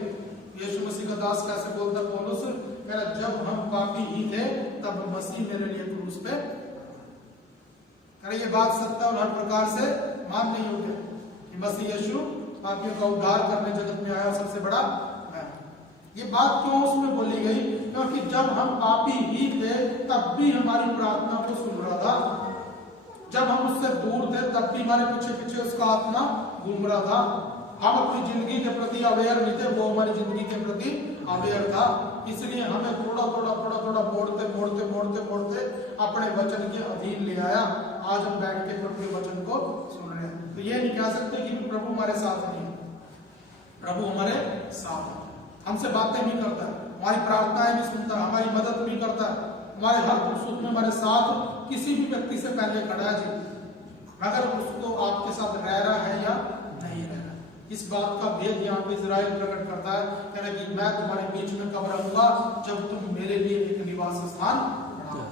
यीशु मसीह का दास कैसे बोलता पौलुस, कह रहा जब हम पापी ही थे तब मसीह मेरे लिए क्रूस पे। अरे ये बात सत्य और हर प्रकार से मानने योग्य कि मसीह यीशु पापियों का उद्धार करने जगत में आया, सबसे बड़ा है। ये बात क्यों उसमें बोली गई? क्योंकि जब हम पापी ही थे तब भी हमारी प्रार्थना को सुन रहा था, जब हम उससे दूर थे तब भी हमारे पीछे पीछे उसका आत्मा घूम रहा था। हम अपनी जिंदगी के प्रति अवेयर नहीं थे, वो हमारी जिंदगी के प्रति अवेयर था। इसलिए हमें थोड़ा थोड़ा मोड़ते अपने वचन के अधीन ले आया। आज हम बैठ के प्रभु के वचन को सुन रहे हैं। तो ये नहीं कह सकते कि प्रभु हमारे साथ नहीं है। प्रभु हमारे साथ है, हमसे बातें भी करता है, हमारी प्रार्थनाएं भी सुनता है, हमारी मदद भी करता है, हमारे हर दुख सुख में हमारे साथ किसी भी व्यक्ति से पहले खड़ा है जी, मगर उसको आपके साथ रह रहा है या नहीं रह रहा। इस बात का भेद यहाँ पे इजराइल प्रकट करता है, कह रहा कि मैं तुम्हारे बीच में कब रहूंगा जब तुम मेरे लिए एक निवास स्थान बनाओ।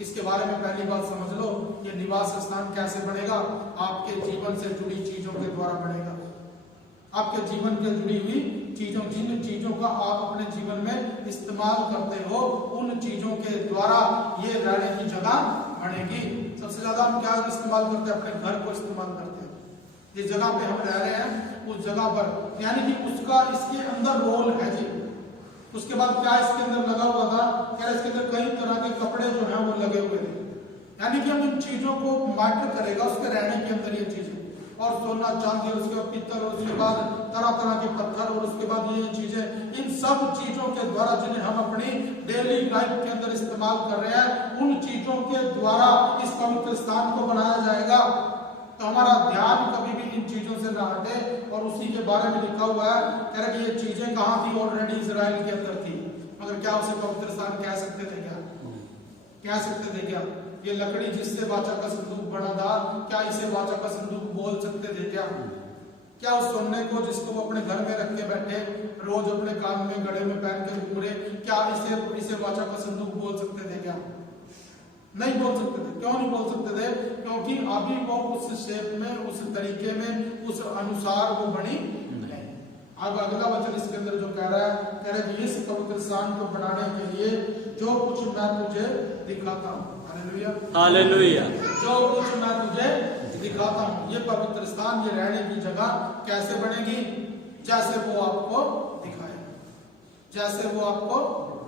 इसके बारे में पहली बात समझ लो, ये निवास स्थान कैसे बनेगा? आपके जीवन से जुड़ी चीजों के द्वारा बनेगा। आपके जीवन के जुड़ी हुई चीजों, जिन चीजों का आप अपने जीवन में इस्तेमाल करते हो, उन चीजों के द्वारा ये रहने की जगह बनेगी। सबसे ज्यादा हम क्या इस्तेमाल करते हैं? अपने घर को इस्तेमाल करते हैं। जिस जगह पे हम रह रहे हैं उस जगह पर, यानी कि उसका इसके अंदर रोल है जी। उसके बाद क्या इसके अंदर लगा हुआ था? क्या इसके अंदर कई तरह के कपड़े जो हैं वो लगे हुए थे, यानी कि हम इन चीजों को मैटर करेगा उसके रहने के अंदर ये चीजें, और सोना चांदी, उसके बाद पत्थर, और उसके बाद तरह तरह के पत्थर, और उसके बाद ये चीजें, इन सब चीजों के द्वारा जिन्हें हम अपनी डेली लाइफ के अंदर इस्तेमाल कर रहे हैं, उन चीजों के द्वारा इस पवित्र स्थान को बनाया जाएगा। तो हमारा ध्यान कभी भी इन चीजों से ना हटे। और उसी के बारे में लिखा हुआ है, कह रहे कि ये चीजें कहाँ थी? ऑलरेडी इजराइल के अंदर थी, मगर क्या उसे पवित्र स्थान कह सकते थे? क्या कह सकते थे? क्या ये लकड़ी जिससे वाचा का संदूक बना था, क्या इसे वाचा का संदूक बोल सकते थे? क्या उस सोने को जिसको वो अपने घर में रख के बैठे, रोज अपने कान में गड़े में पहन के घूम रहे, क्या इसे वाचा का संदूक बोल सकते थे? क्या नहीं बोल सकते थे। क्यों नहीं बोल सकते थे? क्योंकि अभी वो उस शेप में, उस तरीके में, उस अनुसार वो बनी नहीं। अब अगला वचन इसके अंदर जो कह रहा है, कह रहा है कि इस पवित्र स्थान को बनाने के लिए जो कुछ मैं तुझे दिखाता हूँ, हालेलुया हालेलुया, जो कुछ मैं तुझे दिखाता हूँ, ये पवित्र स्थान, ये रहने की जगह कैसे बनेगी? जैसे वो आपको दिखाएगा, जैसे वो आपको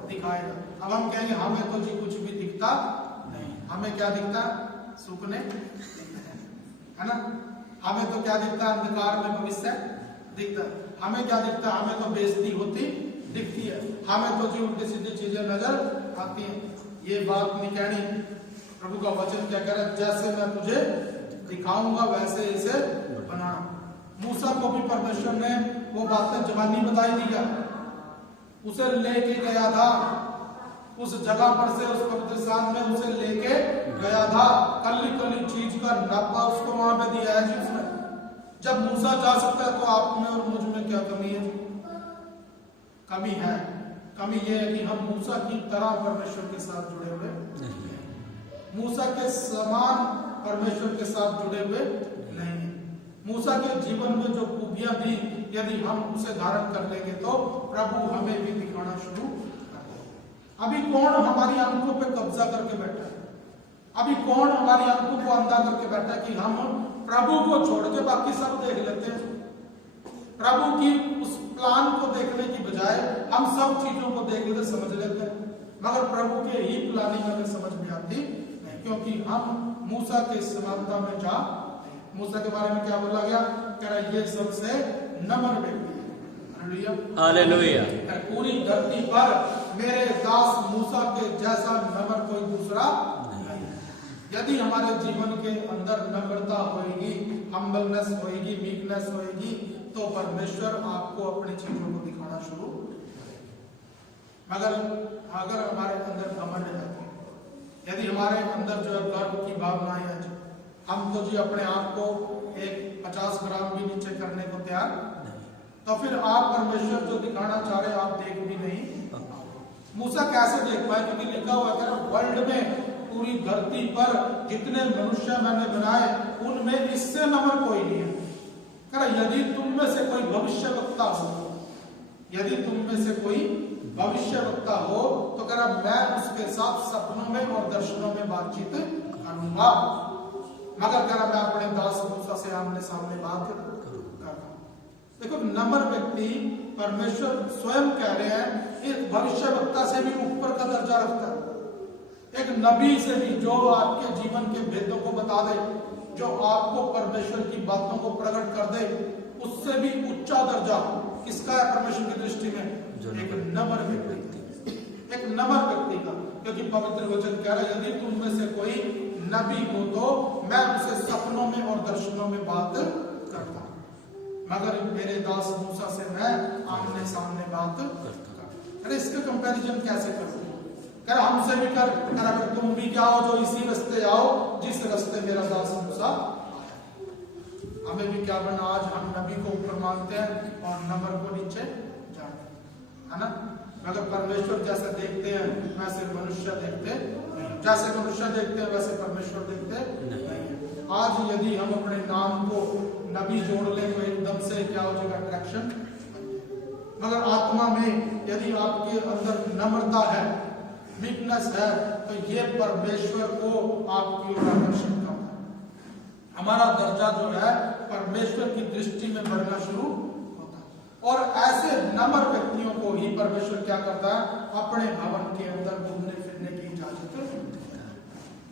दिखाएगा। अब हम कहेंगे हमें तो जी कुछ भी दिखता नहीं। हमें क्या दिखता? सुपने, है ना? हमें तो क्या दिखता? अंधकार में भविष्य दिखता है। हमें क्या दिखता? हमें तो बेइज्जती होती दिखती है। हमें तो जी उल्टी सीधी चीजें नजर आती हैं। ये बात नहीं कहनी। प्रभु का वचन क्या कह रहा है? जैसे मैं तुझे दिखाऊंगा वैसे इसे बना। मूसा को भी परमेश्वर ने वो बातें जवानी बताई दी क्या? उसे लेके गया था उस जगह पर से, उस पवित्र स्थान में उसे लेके गया था। कल्ली कल्ली चीज का नापा उसको वहां पे दिया है जी उसने। जब मूसा जा सकता है तो आप में और मुझ में क्या कमी है? कमी है। कमी ये है कि हम मूसा की तरह परमेश्वर के साथ जुड़े हुए नहीं, मूसा के समान परमेश्वर के साथ जुड़े हुए नहीं। मूसा के जीवन में जो खूबियां थी, यदि हम उसे धारण कर लेंगे तो प्रभु हमें भी दिखाना शुरू कर देगा। अभी कौन हमारी आंखों पे कब्जा करके बैठा है? अभी कौन हमारी आंखों को अंधा करके बैठा है कि हम प्रभु को छोड़ के बाकी सब देख लेते हैं? प्रभु की उस प्लान को देखने की बजाय हम सब चीजों को देख लेते, समझ लेते हैं, मगर प्रभु के ही प्लानिंग हमें समझ में आती नहीं, क्योंकि हम मूसा के समानता में जा। मूसा के बारे में क्या बोला गया? कह रहा ये सबसे नम्र व्यक्ति है। हालेलुया। पूरी धरती पर मेरे दास मूसा के जैसा नम्र कोई दूसरा नहीं है। यदि हमारे जीवन के अंदर नम्रता होगी, हम्बलनेस होगी, मीकनेस होगी, तो परमेश्वर आपको अपनी चीजों को दिखाना शुरू करेगा। मगर अगर हमारे अंदर घमंड है, यदि हमारे अंदर जो है गर्व की भावनाएं है, हम तो जी अपने आप को एक 50 ग्राम भी नीचे करने को तैयार, तो फिर आप परमेश्वर जो दिखाना चाह रहे आप देख भी नहीं। मूसा कैसे देख पाए? क्योंकि लिखा हुआ है वर्ल्ड में, पूरी धरती पर जितने मनुष्य मैंने बनाए उनमें इससे नंबर कोई नहीं है। कह यदि तुम में से कोई भविष्यवक्ता हो, यदि तुम में से कोई भविष्यवक्ता हो तो कह रहा मैं उसके साथ सपनों में और दर्शनों में बातचीत करूंगा। मगर कह रहा मैं अपने दास मूसा से आमने सामने बात करूंगा। देखो नम्र व्यक्ति परमेश्वर स्वयं कह रहे हैं एक भविष्यवक्ता से भी ऊपर का दर्जा रखता है, एक नबी से भी जो आपके जीवन के भेदों को बता दे, जो आपको परमेश्वर की बातों को प्रकट कर दे, उससे भी ऊंचा दर्जा किसका है परमेश्वर की दृष्टि में? एक नम्र व्यक्ति, एक नम्र व्यक्ति का। क्योंकि पवित्र वचन कह रहा है यदि तुम में से कोई नबी हो तो मैं उसे सपनों में और दर्शनों में बात करता हूं, मगर मेरे दास मूसा से मैं आमने सामने बात करता। अरे इसका कंपैरिजन कैसे करूं? कर हमसे भी कर, अगर तुम भी क्या हो जो इसी रास्ते आओ जिस रास्ते मेरा दास मूसा आया। हमें भी क्या बनना? आज हम नबी को ऊपर मानते हैं और नम्र को नीचे जानते हैं, है ना? अगर परमेश्वर जैसे देखते हैं वैसे मनुष्य देखते नहीं, जैसे मनुष्य देखते हैं वैसे परमेश्वर देखते नहीं। आज यदि हम अपने नाम को नबी जोड़ लें तो एकदम से क्या हो जाएगा? अट्रैक्शन। मगर आत्मा में यदि आपके अंदर नम्रता है, वीकनेस है, तो ये परमेश्वर को आपकी ओर आकर्षित करता है। हमारा दर्जा जो है परमेश्वर की दृष्टि में बढ़ना शुरू होता है। और ऐसे नम्र व्यक्तियों को ही परमेश्वर क्या करता है? अपने भवन के अंदर घूमने फिरने की इजाजत देता है।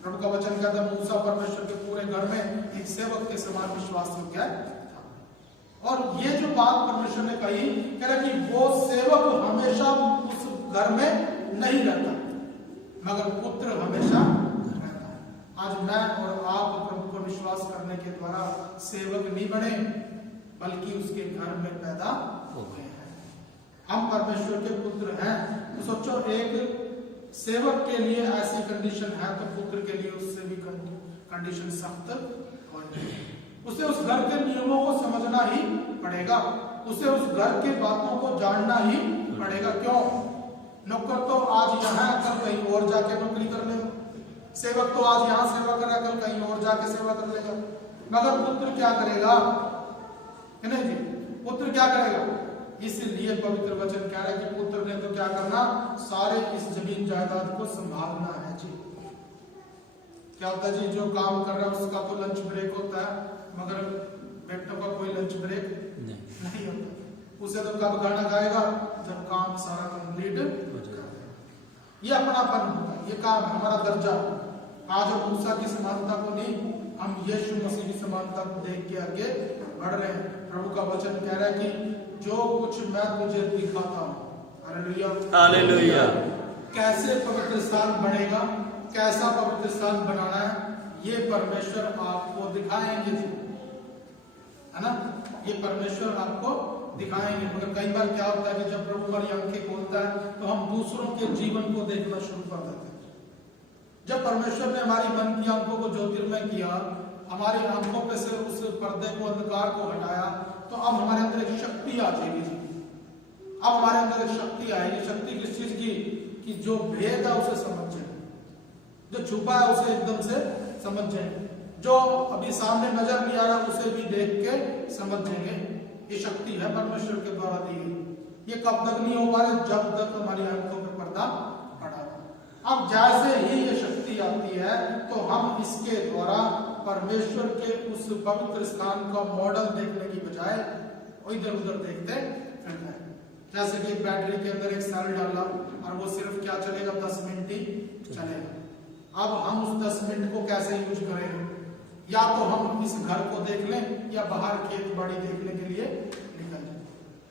प्रभु का वचन कहता है मूसा परमेश्वर के पूरे घर में एक सेवक के समान विश्वास योग्य था। और ये जो बात परमेश्वर ने कही, कह रहा कि वो सेवक हमेशा उस घर में नहीं रहता, मगर पुत्र हमेशा रहता है। आज मैं और आप प्रभु पर विश्वास करने के द्वारा सेवक नहीं बने, बल्कि उसके घर में पैदा हो गए हैं। हम परमेश्वर के पुत्र हैं। तो सोचो एक सेवक के लिए ऐसी कंडीशन है तो पुत्र के लिए उससे भी कंडीशन सख्त होगी। उसे उस घर के नियमों को समझना ही पड़ेगा, उसे उस घर के बातों को जानना ही पड़ेगा। क्यों? नौकर तो आज यहाँ कल कहीं और जाके नौकरी कर लेगा, सेवक तो आज यहाँ सेवा करेगा कल कहीं और जाके सेवा कर लेगा। मगर पुत्र क्या करेगा? नहीं जी, पुत्र क्या करेगा? इसलिए पवित्र वचन कह रहा है कि पुत्र ने तो क्या करना? सारे इस जमीन जायदाद को संभालना है जी। क्या होता है जी, जो काम कर रहा है उसका तो लंच ब्रेक होता है, मगर बेटों का कोई लंच ब्रेक नहीं होता। उसे तो कब गाना गाएगा? जब काम सारा कंप्लीट हो जाएगा। ये अपनापन होता है, ये काम हमारा दर्जा। आज हम मूसा की समानता को नहीं, हम यीशु मसीह की समानता को देख के आगे बढ़ रहे हैं। प्रभु का वचन कह रहा है कि जो कुछ मैं तुझे दिखाता हूँ, हालेलुया हालेलुया, कैसे पवित्र स्थान बनेगा, कैसा पवित्र स्थान बनाना है, ये परमेश्वर आपको दिखाएंगे जी, है ना? ये परमेश्वर आपको दिखाएंगे। मगर कई बार क्या होता है कि जब प्रभु हमारी आंखें खोलता है तो हम दूसरों के जीवन को देखना शुरू कर देते हैं। जब परमेश्वर ने हमारी मन की आंखों को ज्योतिर्मय किया, हमारी आंखों पे से उस पर्दे को, अंधकार को हटाया, तो अब हमारे अंदर एक शक्ति आ जाएगी जी। अब हमारे अंदर एक शक्ति आएगी। शक्ति किस चीज की? कि जो भेद है उसे समझ जाए, जो छुपा है उसे एकदम से समझ जाए, जो अभी सामने नजर नहीं आ रहा उसे भी देख के समझ जाएंगे। ये शक्ति है परमेश्वर के द्वारा दी गई। ये कब तक नहीं हो पा रहा? जब तक हमारी आंखों पे पर्दा पड़ा। अब जैसे ही ये शक्ति आती है तो हम इसके द्वारा परमेश्वर के उस पवित्र स्थान का मॉडल देखने की बजाय इधर उधर देखते रहते हैं। जैसे कि बैटरी के अंदर एक सेल डाला और वो सिर्फ क्या चलेगा? 10 मिनट ही चलेगा। अब हम उस 10 मिनट को कैसे यूज करेंगे? या तो हम इस घर को देख लें या बाहर खेत बाड़ी देखने के लिए निकल जाए।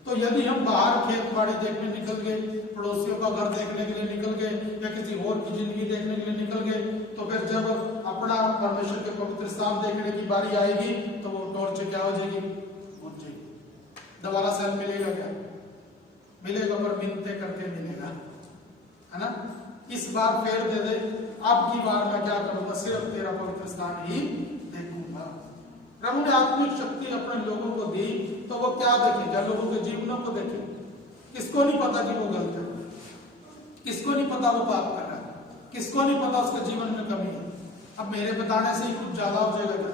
तो यदि हम बाहर खेत बाड़ी देखने निकल गए, पड़ोसियों का घर देखने के लिए निकल गए या किसी और की जिंदगी देखने के लिए निकल गए, तो फिर जब अपना परमेश्वर के पवित्र स्थान देखने की बारी आएगी तो वो टॉर्च क्या हो जाएगी? बुझ जाएगी। दोबारा सेल मिलेगा क्या? मिलेगा, पर मिलते करके मिलेगा, है ना। इस बार फिर दे दे, अब की बार मैं क्या करूंगा, सिर्फ तेरा पवित्र स्थान ही देखूंगा। प्रभु ने आत्मिक शक्ति अपने लोगों को दी, तो वो क्या देखेगा? लोगों के जीवनों को देखे। किसको नहीं पता कि वो गलत है, किसको नहीं पता वो पाप कर रहा है, किसको नहीं पता उसके जीवन में कमी है। अब मेरे बताने से ही कुछ ज्यादा हो जाएगा क्या?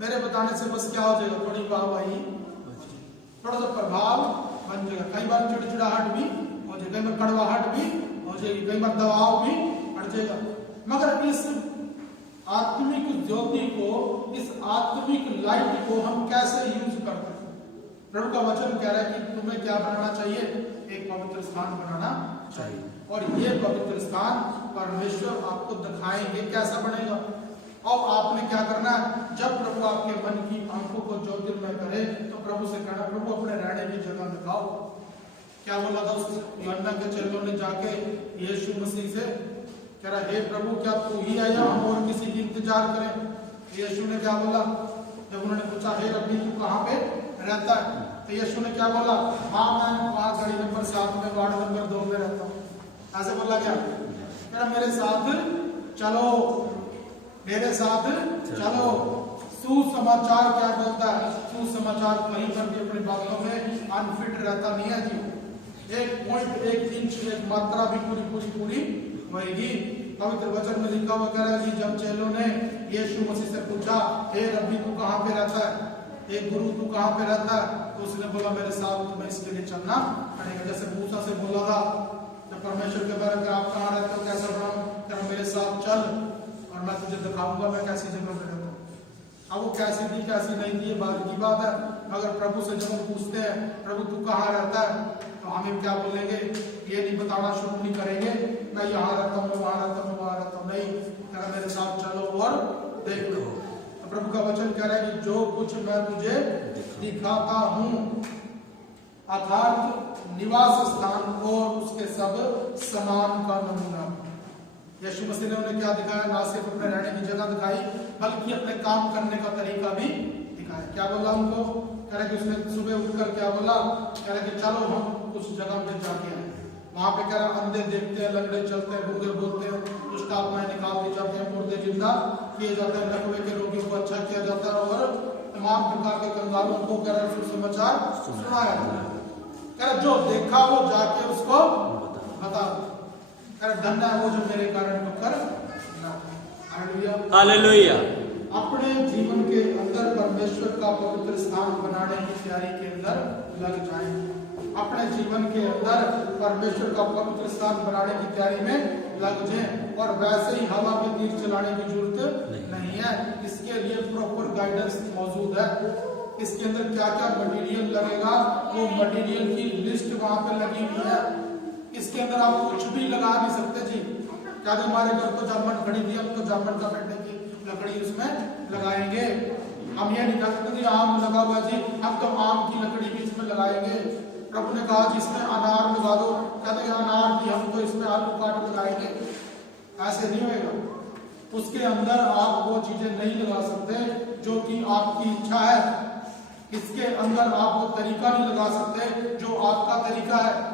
मेरे बताने से बस क्या हो जाएगा, थोड़ी वाहवाही, थोड़ा सा प्रभाव बन जाएगा। कई बार चिड़चिड़ाहट भी हो जाएगी, कई बार कड़वाहट भी हो जाएगी, कई बार दबाव भी बढ़ जाएगा। मगर इस आत्मिक ज्योति को, इस आत्मिक लाइट को हम कैसे यूज करते हैं? प्रभु का वचन कह रहा है कि तुम्हें क्या बनाना चाहिए? एक पवित्र स्थान बनाना चाहिए। और ये पवित्र स्थान परमेश्वर आपको दिखाएंगे कैसा बनेगा। और आपने क्या करना है, जब प्रभु आपके मन की आंखों को ज्योतिर्मय करे तो प्रभु से कहना, प्रभु अपने रहने की जगह दिखाओ। क्या बोला था उस यूहन्ना के चेलों ने जाके यीशु मसीह से, कह रहा हे प्रभु क्या तू ही आया, हम और किसी की इंतजार करें? यीशु ने क्या बोला, जब उन्होंने पूछा हे रब्बी तू कहाँ पे रहता है, तो यीशु ने क्या बोला, हाँ मैं वहां गली नंबर 7 में, वार्ड नंबर 2 में रहता हूँ। ऐसे बोला क्या? कह रहा मेरे साथ चलो, मेरे साथ चलो। सुसमाचार क्या बोलता है? सुसमाचार कहीं पर भी अपनी बातों में अनफिट रहता नहीं है जी। 1 पॉइंट 1 इंच एक मात्रा भी पूरी होगी। पवित्र वचन में लिखा हुआ कह रहा है कि जब चेलों ने यीशु मसीह से पूछा हे रब्बी तू कहाँ पे रहता है, हे गुरु तू कहाँ पे रहता है, तो उसने बोला मेरे साथ तुम्हें इसके लिए चलना पड़ेगा। जैसे मूसा से बोला था जब परमेश्वर के बारे में, आप कहाँ रहते हो, कैसा बनाऊं, मेरे साथ चल और मैं तुझे दिखाऊंगा मैं कैसी जगह पे रहता हूँ। अब वो कैसी थी कैसी नहीं थी ये बात की बात है। अगर प्रभु से जब हम पूछते हैं प्रभु तू कहाँ रहता है, तो हमें क्या बोलेंगे? ये नहीं बताना शुरू नहीं करेंगे मैं यहाँ रहता हूँ, मैं वहां रहता हूँ, वहां रहता हूँ, नहीं, अगर मेरे साथ चलो और देख लो। तो प्रभु का वचन कह रहा है कि जो कुछ मैं तुझे दिखाता हूँ, अर्थात निवास स्थान और उसके सब समान का नमूना। यीशु मसीह ने उन्हें क्या दिखाया? ना सिर्फ अपने रहने की जगह दिखाई, बल्कि अपने काम करने का तरीका भी दिखाया। क्या बोला उनको? कह रहे कि उसने सुबह उठकर क्या बोला? कह रहे कि चलो हम उस जगह पे जाके आए। वहां पे कह रहा अंधे देखते हैं, लंगड़े चलते हैं, गूंगे बोलते हैं, दुष्ट आत्माएं निकाल दी जाती हैं, मुर्दे जिंदा किए जाते हैं, लकवे के रोगियों को अच्छा किया जाता है और तमाम प्रकार के कंगालों को कह रहा सुसमाचार सुनाया जाता है। कह रहा जो देखा वो जाके उसको बता। धन्य है वो जो मेरे कारण को कर। हालेलुया। अपने जीवन के अंदर परमेश्वर का पवित्र स्थान बनाने की तैयारी के अंदर लग जाएं। अपने जीवन के अंदर परमेश्वर का पवित्र स्थान बनाने की तैयारी में लग जाएं और वैसे ही हवा में तीर चलाने की जरूरत नहीं है। इसके लिए प्रॉपर गाइडेंस मौजूद है। इसके अंदर क्या क्या मटेरियल लगेगा वो मटेरियल की लिस्ट वहां पे लगी हुई है। इसके अंदर आप कुछ भी लगा नहीं सकते जी। क्या हमारे घर को जामुन खड़ी थी, हम तो जामुन का बैठने की लकड़ी उसमें लगाएंगे। हम ये नहीं कह सकते जी आम लगा हुआ जी, हम तो आम की लकड़ी भी इसमें लगाएंगे। प्रभु ने कहा जिसमें अनार लगा दो, कहते हैं अनार की हम तो इसमें आलू काट लगाएंगे। ऐसे नहीं होगा। उसके अंदर आप वो चीजें नहीं लगा सकते जो कि आपकी इच्छा है। इसके अंदर आप वो तरीका नहीं लगा सकते जो आपका तरीका है।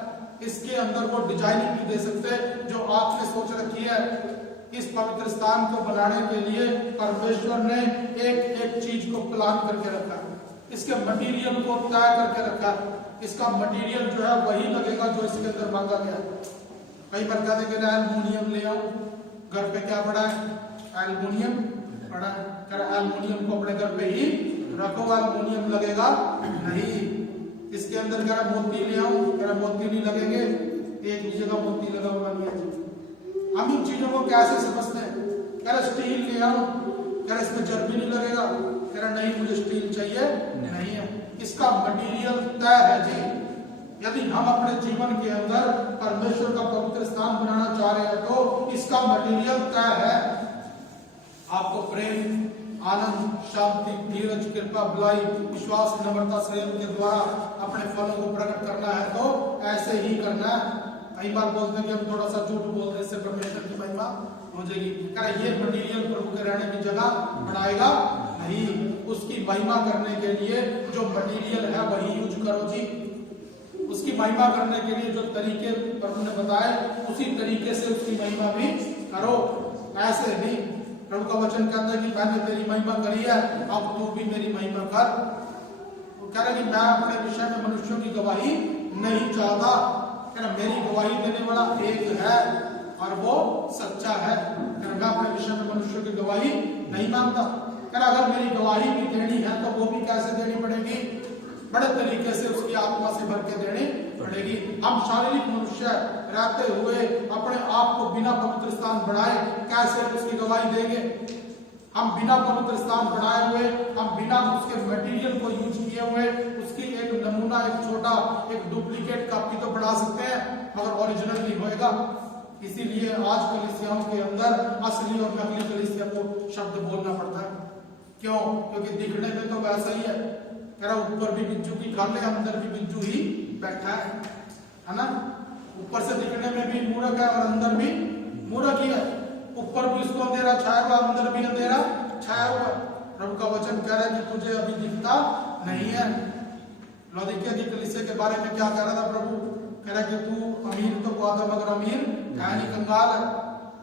इसके अंदर वो डिजाइनिंग नहीं दे सकते जो आपने सोच रखी है। इस पवित्र स्थान को बनाने के लिए परमेश्वर ने एक एक चीज को प्लान करके रखा है। इसके मटेरियल को तय करके रखा है। इसका मटेरियल जो है वही लगेगा जो इसके अंदर मांगा गया। कई बार कहते हैं एल्युमिनियम ले आओ, घर पे क्या पड़ा है? एल्युमिनियम पड़ा है। एल्युमिनियम को अपने घर पे ही रखो, एल्युमिनियम लगेगा नहीं। इसके अंदर कह रहा मोती ले आऊं, कह रहा मोती नहीं लगेंगे, एक ही जगह मोती लगा हुआ नहीं है। हम इन चीजों को कैसे समझते हैं? कह रहा स्टील ले आऊं, कह रहा इसमें चर्बी नहीं लगेगा, कह रहा नहीं मुझे स्टील चाहिए नहीं है। इसका मटेरियल तय है जी। यदि हम अपने जीवन के अंदर परमेश्वर का पवित्र स्थान बनाना चाह रहे हैं तो इसका मटेरियल तय है। आपको प्रेम, आनंद, शांति, धीरज, कृपा, भलाई, विश्वास, नम्रता, संयम के द्वारा अपने फलों को प्रकट करना है तो ऐसे ही करना है। कई बार बोलते हैं कि हम थोड़ा सा झूठ बोल रहे, इससे परमेश्वर की महिमा हो जाएगी। ये मटेरियल प्रभु के रहने की जगह बढ़ाएगा नहीं, उसकी महिमा करने के लिए जो मटेरियल है वही यूज करो जी। उसकी महिमा करने के लिए जो तरीके प्रभु ने बताए उसी तरीके से उसकी महिमा भी करो। ऐसे नहीं, प्रभु का वचन कहता है कि मैंने तेरी महिमा करी है, अब तू भी मेरी महिमा कर। वो कह रहा कि मैं अपने विषय में मनुष्यों की गवाही नहीं चाहता, कह रहा मेरी गवाही देने वाला एक है और वो सच्चा है। कह रहा मैं अपने विषय में मनुष्यों की गवाही नहीं मांगता। कह रहा अगर मेरी गवाही भी देनी है तो वो भी कैसे देनी पड़ेगी? बड़े तरीके से उसकी आत्मा से भर के देनी पड़ेगी। हम शारीरिक मनुष्य रहते हुए अपने आप को बिना पवित्र स्थान बढ़ाए कैसे उसकी गवाही देंगे? हम बिना पवित्र स्थान बढ़ाए हुए, हम बिना उसके मटेरियल को यूज किए हुए उसकी एक नमूना, एक छोटा, एक डुप्लीकेट कॉपी तो बढ़ा सकते हैं, मगर ओरिजिनल नहीं होएगा। इसीलिए आज कलीसियाओं के अंदर असली और नकली कलीसिया को शब्द बोलना पड़ता है। क्यों? क्योंकि दिखने में तो वैसा ही है, कह रहा ऊपर भी बिज्जू की खाले, अंदर भी बिज्जू ही बैठा है ना। ऊपर से दिखने में भी मूर्ख है और अंदर भी मूर्ख ही है। ऊपर भी उसको अंधेरा छाया हुआ, अंदर भी अंधेरा छाया हुआ। प्रभु का वचन कह रहा है कि तुझे अभी दिखता नहीं है। लौदीकिया की कलीसिया के बारे में क्या कह रहा था प्रभु? कह रहा कि तू अमीर तो हुआ था मगर अमीर है नहीं, कंगाल है,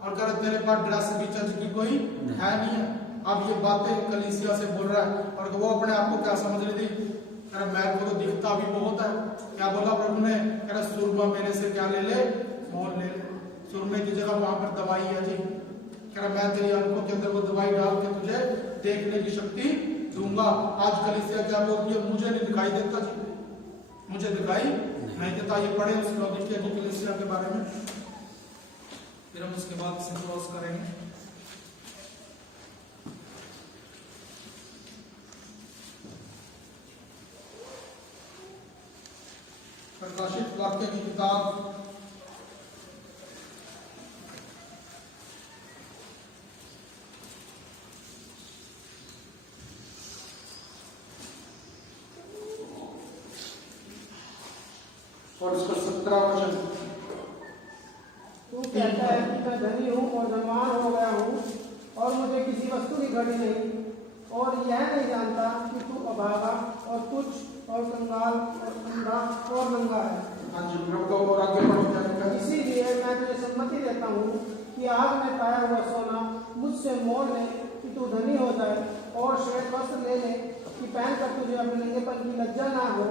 और कह रहा तेरे पास ड्रेस भी चर्च की कोई है नहीं है। अब ये बातें कलीसिया से बोल रहा है और वो अपने आप को क्या समझ रही थी? कह रहा मैं को तो दिखता भी बहुत है। क्या बोला प्रभु ने? कह रहा सुरमा मेरे से क्या ले ले? मोल ले ले। सुरमे की जगह वहां पर दवाई है जी। कह रहा मैं तेरी आंखों के अंदर वो दवाई डाल के तुझे देखने की शक्ति दूंगा। आज कलीसिया क्या बोलती है? मुझे नहीं दिखाई देता जी, मुझे दिखाई नहीं देता। ये पढ़े उस लौदीकिया की कलीसिया के बारे में, फिर हम उसके बाद से क्रॉस करेंगे। प्रकाशित वाक्य की किताब और इसका 17वां वचन। तू कहता है कि मैं धनी हूँ और धनवान हो गया हूँ और मुझे किसी वस्तु की घड़ी नहीं, और यह नहीं जानता कि तू अभागा और तुच्छ और कंगाल और अंधा और नंगा है। हाँ जी, प्रभु और आगे बढ़ो क्या लिखा है? इसीलिए मैं तुझे सम्मति देता हूँ कि आज मैं पाया हुआ सोना मुझसे मोल ले कि तू धनी हो जाए, और श्वेत वस्त्र ले ले कि पहनकर तुझे अपने नंगेपन की लज्जा ना हो,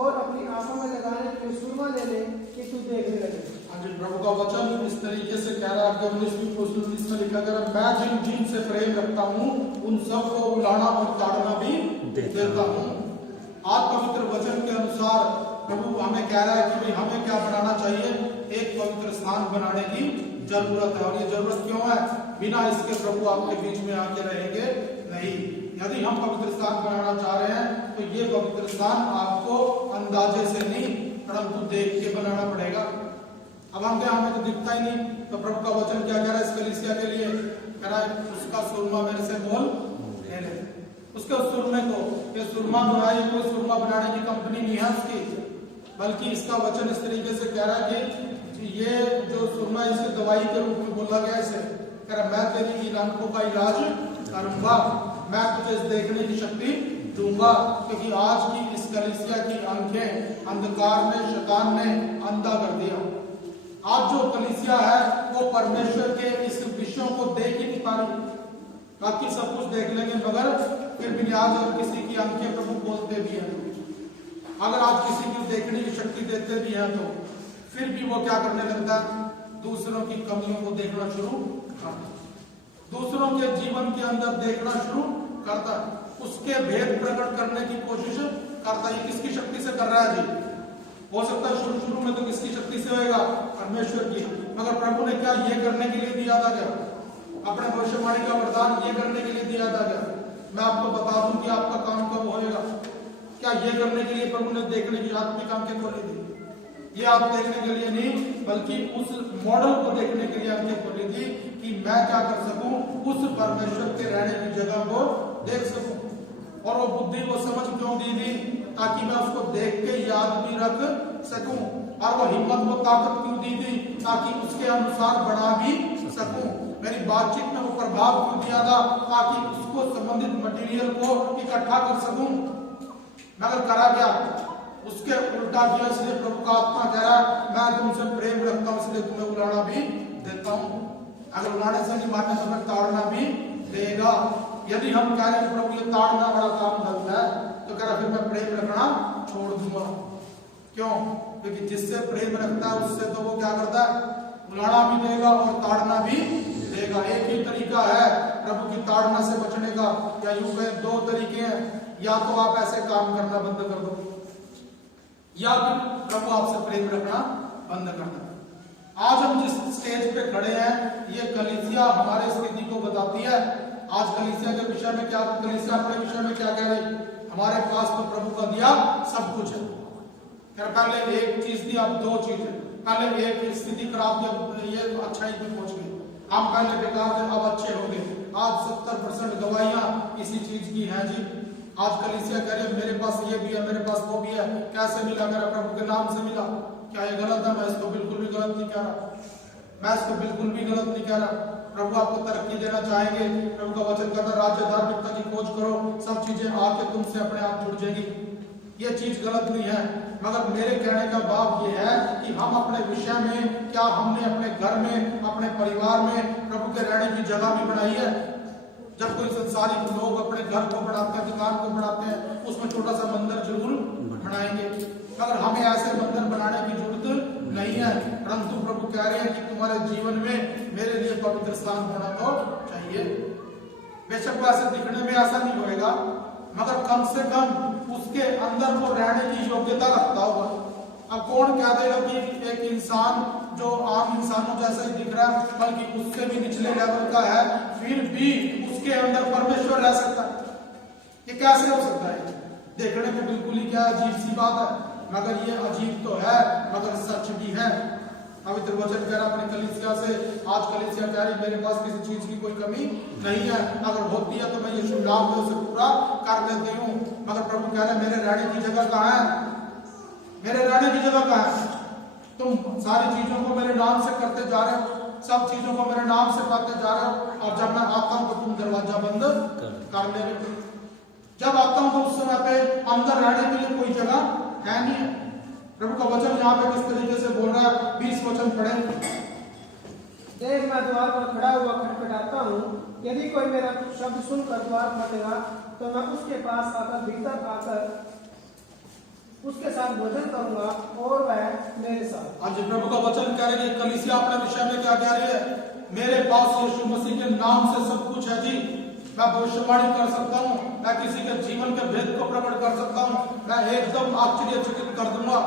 और अपनी आंखों में लगाने के लिए सुरमा ले ले कि तू देखने लगे। हाँ जी, प्रभु का वचन इस तरीके से कह रहा है। 19 में लिखा गया मैं जिन जिन से प्रेम रखता हूँ उन सबको उलाना और ताड़ना भी देता हूँ। आज पवित्र वचन के अनुसार प्रभु हमें कह रहा है कि भाई हमें क्या बनाना चाहिए? एक पवित्र स्थान बनाने की जरूरत है। और ये जरूरत क्यों है? बिना इसके प्रभु आपके बीच में आके रहेंगे नहीं। यदि हम पवित्र स्थान बनाना चाह रहे हैं तो ये पवित्र स्थान आपको अंदाजे से नहीं परंतु देख के बनाना पड़ेगा। अब हम क्या, हमें तो दिखता ही नहीं, तो प्रभु का वचन क्या कह रहा है इस कलीसिया के लिए? कह रहा है उसका सुरमा मेरे से मोल ले ले। उसके सुरमे को, ये सुरमा जो है ये कोई सुरमा बनाने की कंपनी नहीं है उसकी, बल्कि इसका वचन इस तरीके से कह रहा है कि ये जो सुरमा इसे दवाई के रूप में बोला गया इसे। कह रहा मैं तेरी इन आंखों का इलाज करूंगा, मैं तुझे इस देखने की शक्ति दूंगा, क्योंकि आज की इस कलीसिया की आंखें अंधकार ने, शैतान ने अंधा कर दिया। आज जो कलीसिया है वो परमेश्वर के इस विषयों को देख ही नहीं पा रही। बाकी सब कुछ देख लेंगे मगर फिर भी आज अगर किसी की आंखें प्रभु खोलते भी हैं, अगर आज किसी की देखने की शक्ति देते भी हैं, तो फिर भी वो क्या करने लगता है? दूसरों की कमियों को देखना शुरू करता है, दूसरों के जीवन के अंदर देखना शुरू करता है, उसके भेद प्रकट करने की कोशिश करता है। किसकी शक्ति से कर रहा है जी? हो सकता है शुरू में तो किसकी शक्ति से होएगा? परमेश्वर की। मगर प्रभु ने क्या ये करने के लिए दिया था? क्या अपने भविष्यवाणी का वरदान ये करने के लिए दिया था? क्या मैं आपको बता दूं कि आपका काम कब होएगा? क्या ये करने के लिए प्रभु ने देखने की आत्मिक आंखें खोली थी? ये आप देखने के लिए नहीं, बल्कि उस मॉडल को देखने के लिए आंखें खोली थी कि मैं क्या कर सकूं, उस परमेश्वर के रहने की जगह को देख सकूं। और वो बुद्धि वो समझ क्यों दी थी? ताकि मैं उसको देख के याद भी रख सकूं। और वो हिम्मत वो ताकत क्यों दी थी? ताकि उसके अनुसार बढ़ा भी सकूं। मेरी बातचीत में वो प्रभाव क्यों दिया था, ताकि उसको संबंधित मटेरियल को इकट्ठा कर सकूं। मगर करा क्या, उसके उल्टा किया। इसलिए प्रभु का आत्मा कह रहा है मैं तुमसे प्रेम रखता हूं, इसलिए तुम्हें उलाना भी देता हूं। अगर उलाने से नहीं मानने तो मैं ताड़ना भी देगा। यदि हम कह रहे हैं प्रभु ये ताड़ना बड़ा काम गलत है, तो कह रहा फिर मैं प्रेम रखना छोड़ दूंगा। क्यों? क्योंकि जिससे प्रेम रखता है उससे तो वो क्या करता है, उलाना भी देगा और ताड़ना भी देगा। एक ही तरीका है प्रभु की ताड़ना से बचने का, या यूं कहें दो तरीके हैं। या तो आप ऐसे काम करना बंद कर दो, या फिर प्रभु आपसे प्रेम रखना बंद कर दो। आज हम जिस स्टेज पे खड़े हैं, ये कलीसिया हमारे स्थिति को बताती है। आज कलीसिया के विषय में क्या, कलीसिया अपने विषय में क्या कह रही, हमारे पास तो प्रभु का दिया सब कुछ है। पहले एक चीज दी, अब दो चीज है। पहले एक स्थिति खराब थी, ये अच्छाई पे पहुंच गई। हम पहले बेकार थे, अब अच्छे हो गए। आज 70% गवाहियां इसी चीज की हैं जी। आज कलीसिया कह रही है मेरे पास ये भी है, मेरे पास वो भी है। कैसे मिला? मेरा प्रभु के नाम से मिला। क्या ये गलत है? मैं इसको बिल्कुल भी गलत नहीं कह रहा, मैं इसको बिल्कुल भी गलत नहीं कह रहा। प्रभु आपको तरक्की देना चाहेंगे। प्रभु का वचन कहता है राज्य धार्मिकता की खोज करो, सब चीजें आके तुमसे अपने आप जुड़ जाएगी। ये चीज गलत नहीं है, मगर मेरे कहने का भाव ये है कि हम अपने विषय में क्या हमने अपने घर में, अपने परिवार में प्रभु के रहने की जगह भी बनाई है। जब कोई संसारिक लोग अपने घर को बनाते हैं, दुकान को बनाते हैं, उसमें छोटा सा मंदिर जरूर बनाएंगे, मगर हमें ऐसे मंदिर बनाने की जरूरत नहीं है। परंतु प्रभु कह रहे हैं कि तुम्हारे जीवन में मेरे लिए पवित्र स्थान होना तो चाहिए। बेशक वैसे दिखने में ऐसा नहीं होएगा, मगर कम से कम उसके अंदर वो रहने की योग्यता रखता होगा। अब कौन कह देगा कि एक इंसान जो आम इंसानों जैसा ही दिख रहा है, बल्कि उससे भी निचले लेवल का है, फिर भी उसके अंदर परमेश्वर रह सकता है? ये कैसे हो सकता है? देखने में बिल्कुल ही क्या अजीब सी बात है, मगर ये अजीब तो है, मगर सच भी है। पवित्र वचन कह रहा अपनी कलीसिया से, आज कलीसिया कह रही मेरे पास किसी चीज की कोई कमी नहीं है, अगर होती है तो मैं यीशु नाम में उसे पूरा कर देती हूँ। मगर प्रभु कह रहे मेरे रहने की जगह कहाँ है? मेरे रहने की जगह कहाँ है? तुम सारी चीजों को मेरे नाम से करते जा रहे हो, सब चीजों को मेरे नाम से पाते जा रहे हो, और जब मैं आता हूँ तो तुम दरवाजा बंद कर ले रहे। जब आता हूँ तो उस समय पे अंदर रहने के लिए कोई जगह है नहीं है। प्रभु का वचन यहाँ पे किस तरीके से बोल रहा है, 20 वचन पढ़े। देख मैं द्वार पर खड़ा हुआ खटखटाता हूँ, यदि कोई मेरा शब्द सुनकर द्वार खोलेगा तो मैं उसके पास आकर भीतर आकर उसके साथ भोजन करूंगा और वह मेरे साथ। आज प्रभु का वचन कह रहे हैं कलीसिया अपने विषय में क्या कह रही है, मेरे पास यीशु मसीह के नाम से सब कुछ है जी। मैं भविष्यवाणी कर सकता हूँ, मैं किसी के जीवन के भेद को प्रकट कर सकता हूँ, मैं एकदम आश्चर्यचकित कर दूंगा,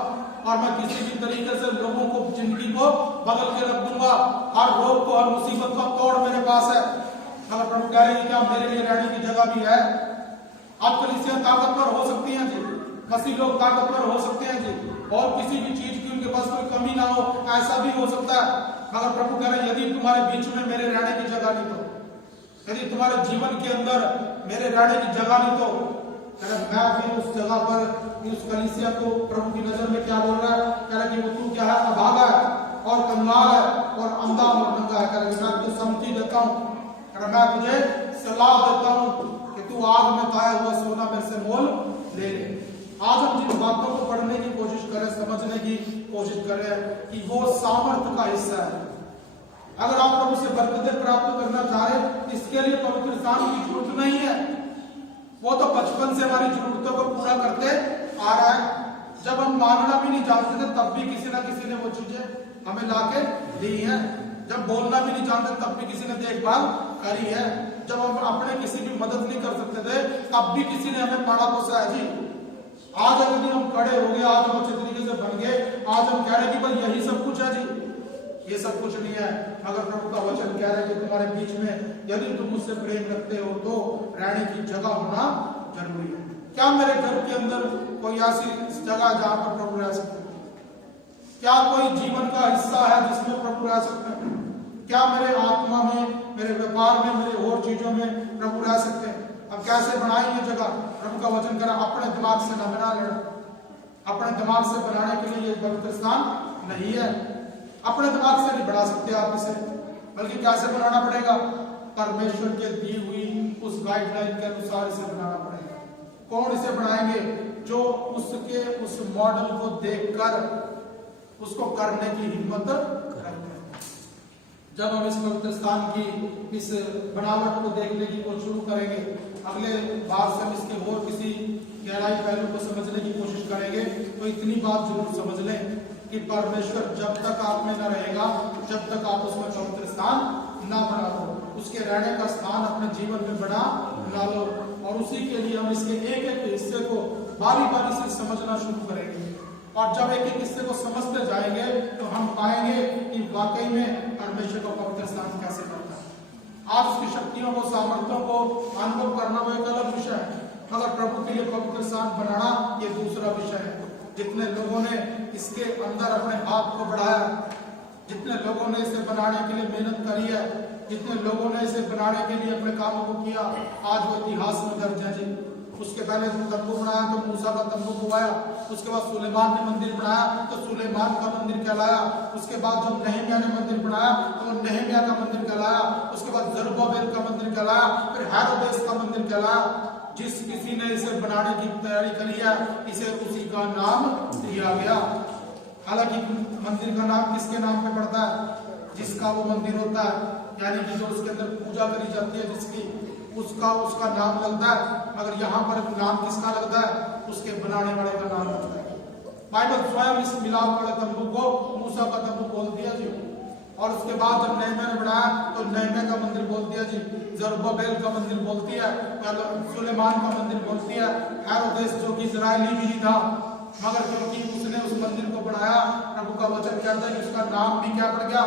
और मैं किसी भी तरीके से लोगों को जिंदगी को बदल के रख दूंगा। हर रोग को, हर मुसीबत का तोड़ मेरे पास है। अगर प्रभु कह रहे हैं क्या मेरे लिए रहने की जगह भी है। आप कलीसिया ताकतवर हो सकती हैं जी, मसीह लोग ताकतवर हो सकते हैं जी, और किसी भी चीज की उनके पास कोई कमी ना हो, ऐसा भी हो सकता है। मगर प्रभु कह रहे हैं यदि तुम्हारे बीच में मेरे रहने की जगह नहीं तो, यदि तुम्हारे जीवन के अंदर मेरे रहने की जगह नहीं तो, मैं फिर उस जगह पर उस कलीसिया को प्रभु की नजर में क्या बोल रहा है, कह रहा है कि वो तू क्या है, अभागा है और कंगाल है और अंधा और नंगा है। कह रहा है मैं तुझे सम्मति देता हूँ, मैं तुझे सलाह देता हूँ कि तू आग में ताया हुआ सोना मेरे से मोल ले ले। आज हम जिन बातों को पढ़ने की कोशिश करें, समझने की कोशिश करें कि वो सामर्थ्य का हिस्सा है। अगर आप प्रभु से बरकतें प्राप्त करना चाह रहे, इसके लिए पवित्र स्थान की जरूरत नहीं है। वो तो बचपन से हमारी जरूरतों को पूरा करते आ रहा है। जब हम मांगना भी नहीं जानते थे तब भी किसी ना किसी ने वो चीजें हमें लाके दी है। जब बोलना भी नहीं जानते तब भी किसी ने देखभाल करी है। जब हम अपने किसी की मदद नहीं कर सकते थे तब भी किसी ने हमें पाला पोसा है जी। आज यदि हम खड़े हो गए, आज हम अच्छे तरीके से बन गए, आज हम कह रहे हैं कि भाई यही सब कुछ है जी। ये सब कुछ नहीं है, मगर प्रभु का वचन कह रहा है कि तुम्हारे बीच में यदि तुम मुझसे प्रेम रखते हो तो रहने की जगह होना जरूरी है। क्या मेरे घर के अंदर कोई ऐसी जगह जहां पर प्रभु रह सकते हैं? क्या कोई जीवन का हिस्सा है जिसमें प्रभु रह सकते हैं? क्या मेरे आत्मा में, मेरे व्यापार में, मेरे और चीजों में प्रभु रह सकते हैं? अब कैसे बनाई ये जगह? प्रभु का वचन कह रहा है अपने दिमाग से न बना लेना। अपने दिमाग से बनाने के लिए ये पवित्र स्थान नहीं है। अपने दिमाग से नहीं बना सकते आप इसे। बल्कि कैसे बनाना पड़ेगा? परमेश्वर के दी हुई उस गाइडलाइन के अनुसार इसे बनाना पड़ेगा। कौन इसे बनाएंगे? जो उसके उस मॉडल को देखकर उसको करने की हिम्मत रखते हैं। जब हम इस पवित्र स्थान की इस बनावट को देखने की कोशिश शुरू करेंगे, अगले बार से हम इसके और किसी गहराई पहलू को समझने की कोशिश करेंगे, तो इतनी बात जरूर समझ लें कि परमेश्वर जब तक आप में न रहेगा, जब तक आप उसमें पवित्र स्थान ना बना लो, उसके रहने का स्थान अपने जीवन में बना ला लो। और उसी के लिए हम इसके एक एक हिस्से को बारी बारी से समझना शुरू करेंगे। और जब एक एक हिस्से को समझते जाएंगे तो हम पाएंगे कि वाकई में परमेश्वर का पवित्र स्थान कैसे करता है। आज उसकी शक्तियों को, सामर्थ्यों को अनुभव करना वो एक अलग विषय है, मगर प्रभु के लिए पवित्र स्थान बनाना ये दूसरा विषय है। जितने लोगों ने इसके अंदर अपने हाथ को बढ़ाया, जितने लोगों ने इसे बनाने के लिए मेहनत करी है, जितने लोगों ने इसे बनाने के लिए अपने कामों को किया, आज वो इतिहास में दर्ज है जी। उसके पहले तंबू बनाया तो मूसा का तंबू बुवाया, उसके बाद सुलेमान ने मंदिर बनाया तो सुलेमान का मंदिर कहलाया, उसके बाद जब नहम्याह ने मंदिर बनाया तो वो नहम्याह का मंदिर कहलाया, उसके बाद जरुब्बाबेल का मंदिर कहलाया, फिर हेरोदेस का मंदिर कहलाया। जिस किसी ने इसे बनाने की तैयारी करी है, इसे उसी का नाम दिया गया। हालांकि मंदिर का नाम किसके नाम पे पड़ता है? जिसका वो मंदिर होता है, यानी कि जो उसके अंदर पूजा करी जाती है जिसकी, उसका नाम लगता है। मगर यहाँ पर नाम किसका लगता है? उसके बनाने वाले का नाम लगता है। बाइबल स्वयं इस मिलाप वाले तंबू को मूसा का तंबू बोल दिया जी। और उसके बाद जब नहम्याह ने बनाया तो नहम्याह का मंदिर बोल दिया जी, जरुब्बाबेल का मंदिर बोलती है, सुलेमान का मंदिर बोलती है, हेरोदेस जो कि इजरायली भी था, मगर क्योंकि उसने उस मंदिर को बनाया, प्रभु का वचन कहता है कि उसका नाम भी क्या पड़ गया?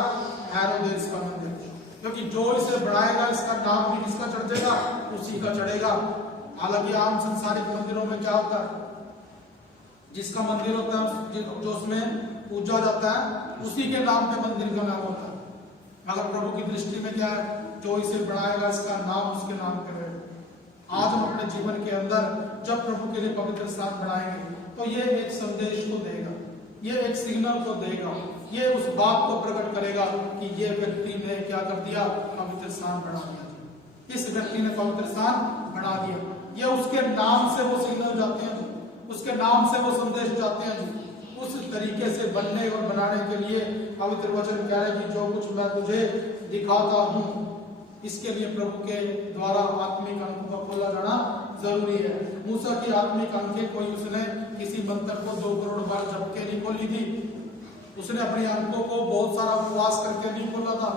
हेरोदेस का मंदिर। क्योंकि जो इसे बढ़ाएगा इसका नाम भी किसका चढ़ जाएगा? उसी का चढ़ेगा। हालांकि आम संसारिक मंदिरों में क्या होता है? जिसका मंदिर होता है, जो उसमें पूजा जाता है, उसी के नाम पे मंदिर का नाम होता है। मगर प्रभु की दृष्टि में क्या है? जो इसे बढ़ाएगा इसका नाम उसके नाम पे रहेगा। आज हम अपने जीवन के अंदर जब प्रभु के लिए पवित्र स्थान बनाएंगे तो ये एक संदेश को देगा, ये एक सिग्नल को देगा, ये उस बात को प्रकट करेगा कि ये व्यक्ति ने क्या कर दिया? पवित्र स्थान बना दिया। इस व्यक्ति ने पवित्र स्थान बना दिया। ये उसके नाम से वो सिग्नल जाते हैं, उसके नाम से वो संदेश जाते हैं। उस तरीके से बनने और बनाने के लिए पवित्र वचन कह रहे कि जो कुछ मैं तुझे दिखाता हूँ, इसके लिए प्रभु के द्वारा आत्मिक अंकों का खोला जाना जरूरी है। मूसा की आत्मिक अंकें कोई उसने किसी मंत्र को 2 करोड़ बार जप के नहीं खोली थी, उसने अपनी अंकों को बहुत सारा उपवास करके नहीं खोला था,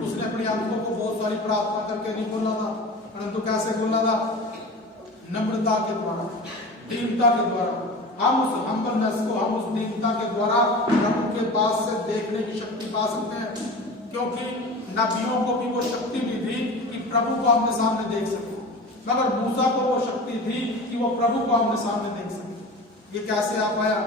उसने अपनी अंकों को बहुत सारी प्रार्थना करके नहीं खोला था, परंतु कैसे खोला था? नम्रता के द्वारा, दीनता के द्वारा। हम उस हम्बलनेस को, हम उस दीनता के द्वारा प्रभु के पास से देखने की शक्ति पा सकते हैं। क्योंकि नबियों को भी वो शक्ति भी थी कि प्रभु को आमने सामने देख सके, मगर मूसा को वो शक्ति थी कि वो प्रभु को आमने सामने देख सके। ये कैसे आ पाया?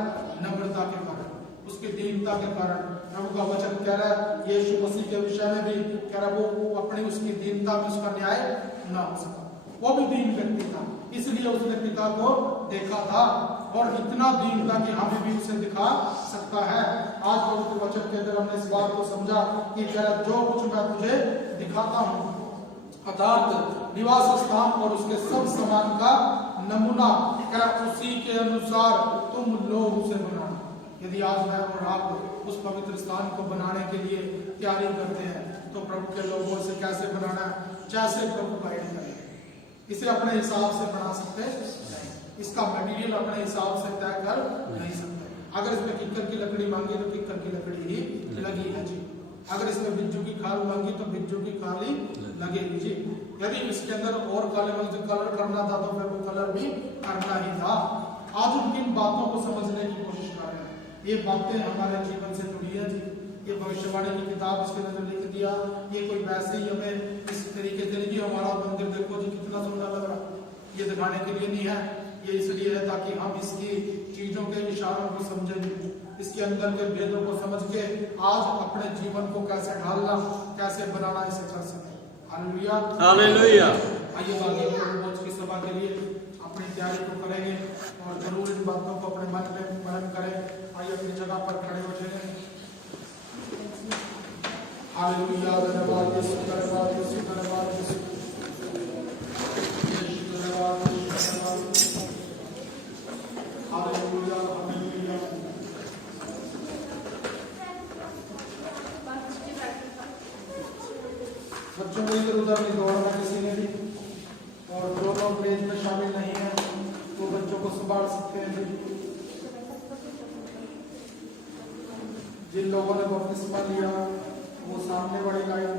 नम्रता के कारण, उसकी दीनता के कारण। प्रभु का वचन कह रहा है यीशु मसीह के विषय में भी कह रहा है वो अपनी उसकी दीनता में उसका न्याय ना हो सका। वो भी दीन व्यक्ति था, इसलिए उसने पिता को देखा था और इतना दीन था कि हमें भी उसे दिखा सकता है। आज पवित्र वचन के अंदर हमने इस बात को समझा कि जो कुछ मैं तुझे दिखाता हूँ, अर्थात निवास स्थान और उसके सब सामान का नमूना, क्या उसी के अनुसार तुम लोग उसे बनाना। यदि आज मैं और आप उस पवित्र स्थान को बनाने के लिए तैयारी करते हैं तो प्रभु के लोगों से कैसे बनाना है, जैसे प्रभु गाइड करें। इसे अपने हिसाब से बना सकते नहीं, इसका मटेरियल अपने हिसाब से तय कर नहीं सकते। अगर इसमें किक्कर की लकड़ी मांगी तो किक्कर की लकड़ी ही लगी है जी, अगर इसमें बिज्जू की खाल मांगी तो बिज्जू की खाल ही लगेगी जी। यदि इसके अंदर और काले रंग से कलर करना था तो फिर वो कलर भी करना ही था। आज उनकी बातों को समझने की कोशिश कर रहे हैं। ये बातें हमारे जीवन से जुड़ी है जी। ये भविष्यवाणी की किताब इसके अंदर लिख दिया, ये कोई वैसे ही हमें इस तरीके से नहीं कि हमारा मंदिर देखो जी कितना सुंदर लग रहा, ये दिखाने के लिए नहीं है। ये इसलिए है ताकि हम इसकी चीजों के इशारों को समझें, इसके अंदर के भेदों को समझ के आज अपने जीवन को कैसे ढालना, कैसे बनाना, इसे कर सके। Hallelujah, hallelujah. आइए आगे रोज की सभा के लिए अपनी तैयारी को करेंगे और जरूर इन बातों को अपने मन में मनन करें। आइए अपनी जगह पर खड़े हो जाएं। हालेलुया, धन्यवाद उधर नहीं दौड़ना किसी ने भी। और जो लोग पेज में शामिल नहीं है वो बच्चों को संभाल सकते हैं। जिन लोगों ने बपतिस्मा लिया वो सामने वाली लाइन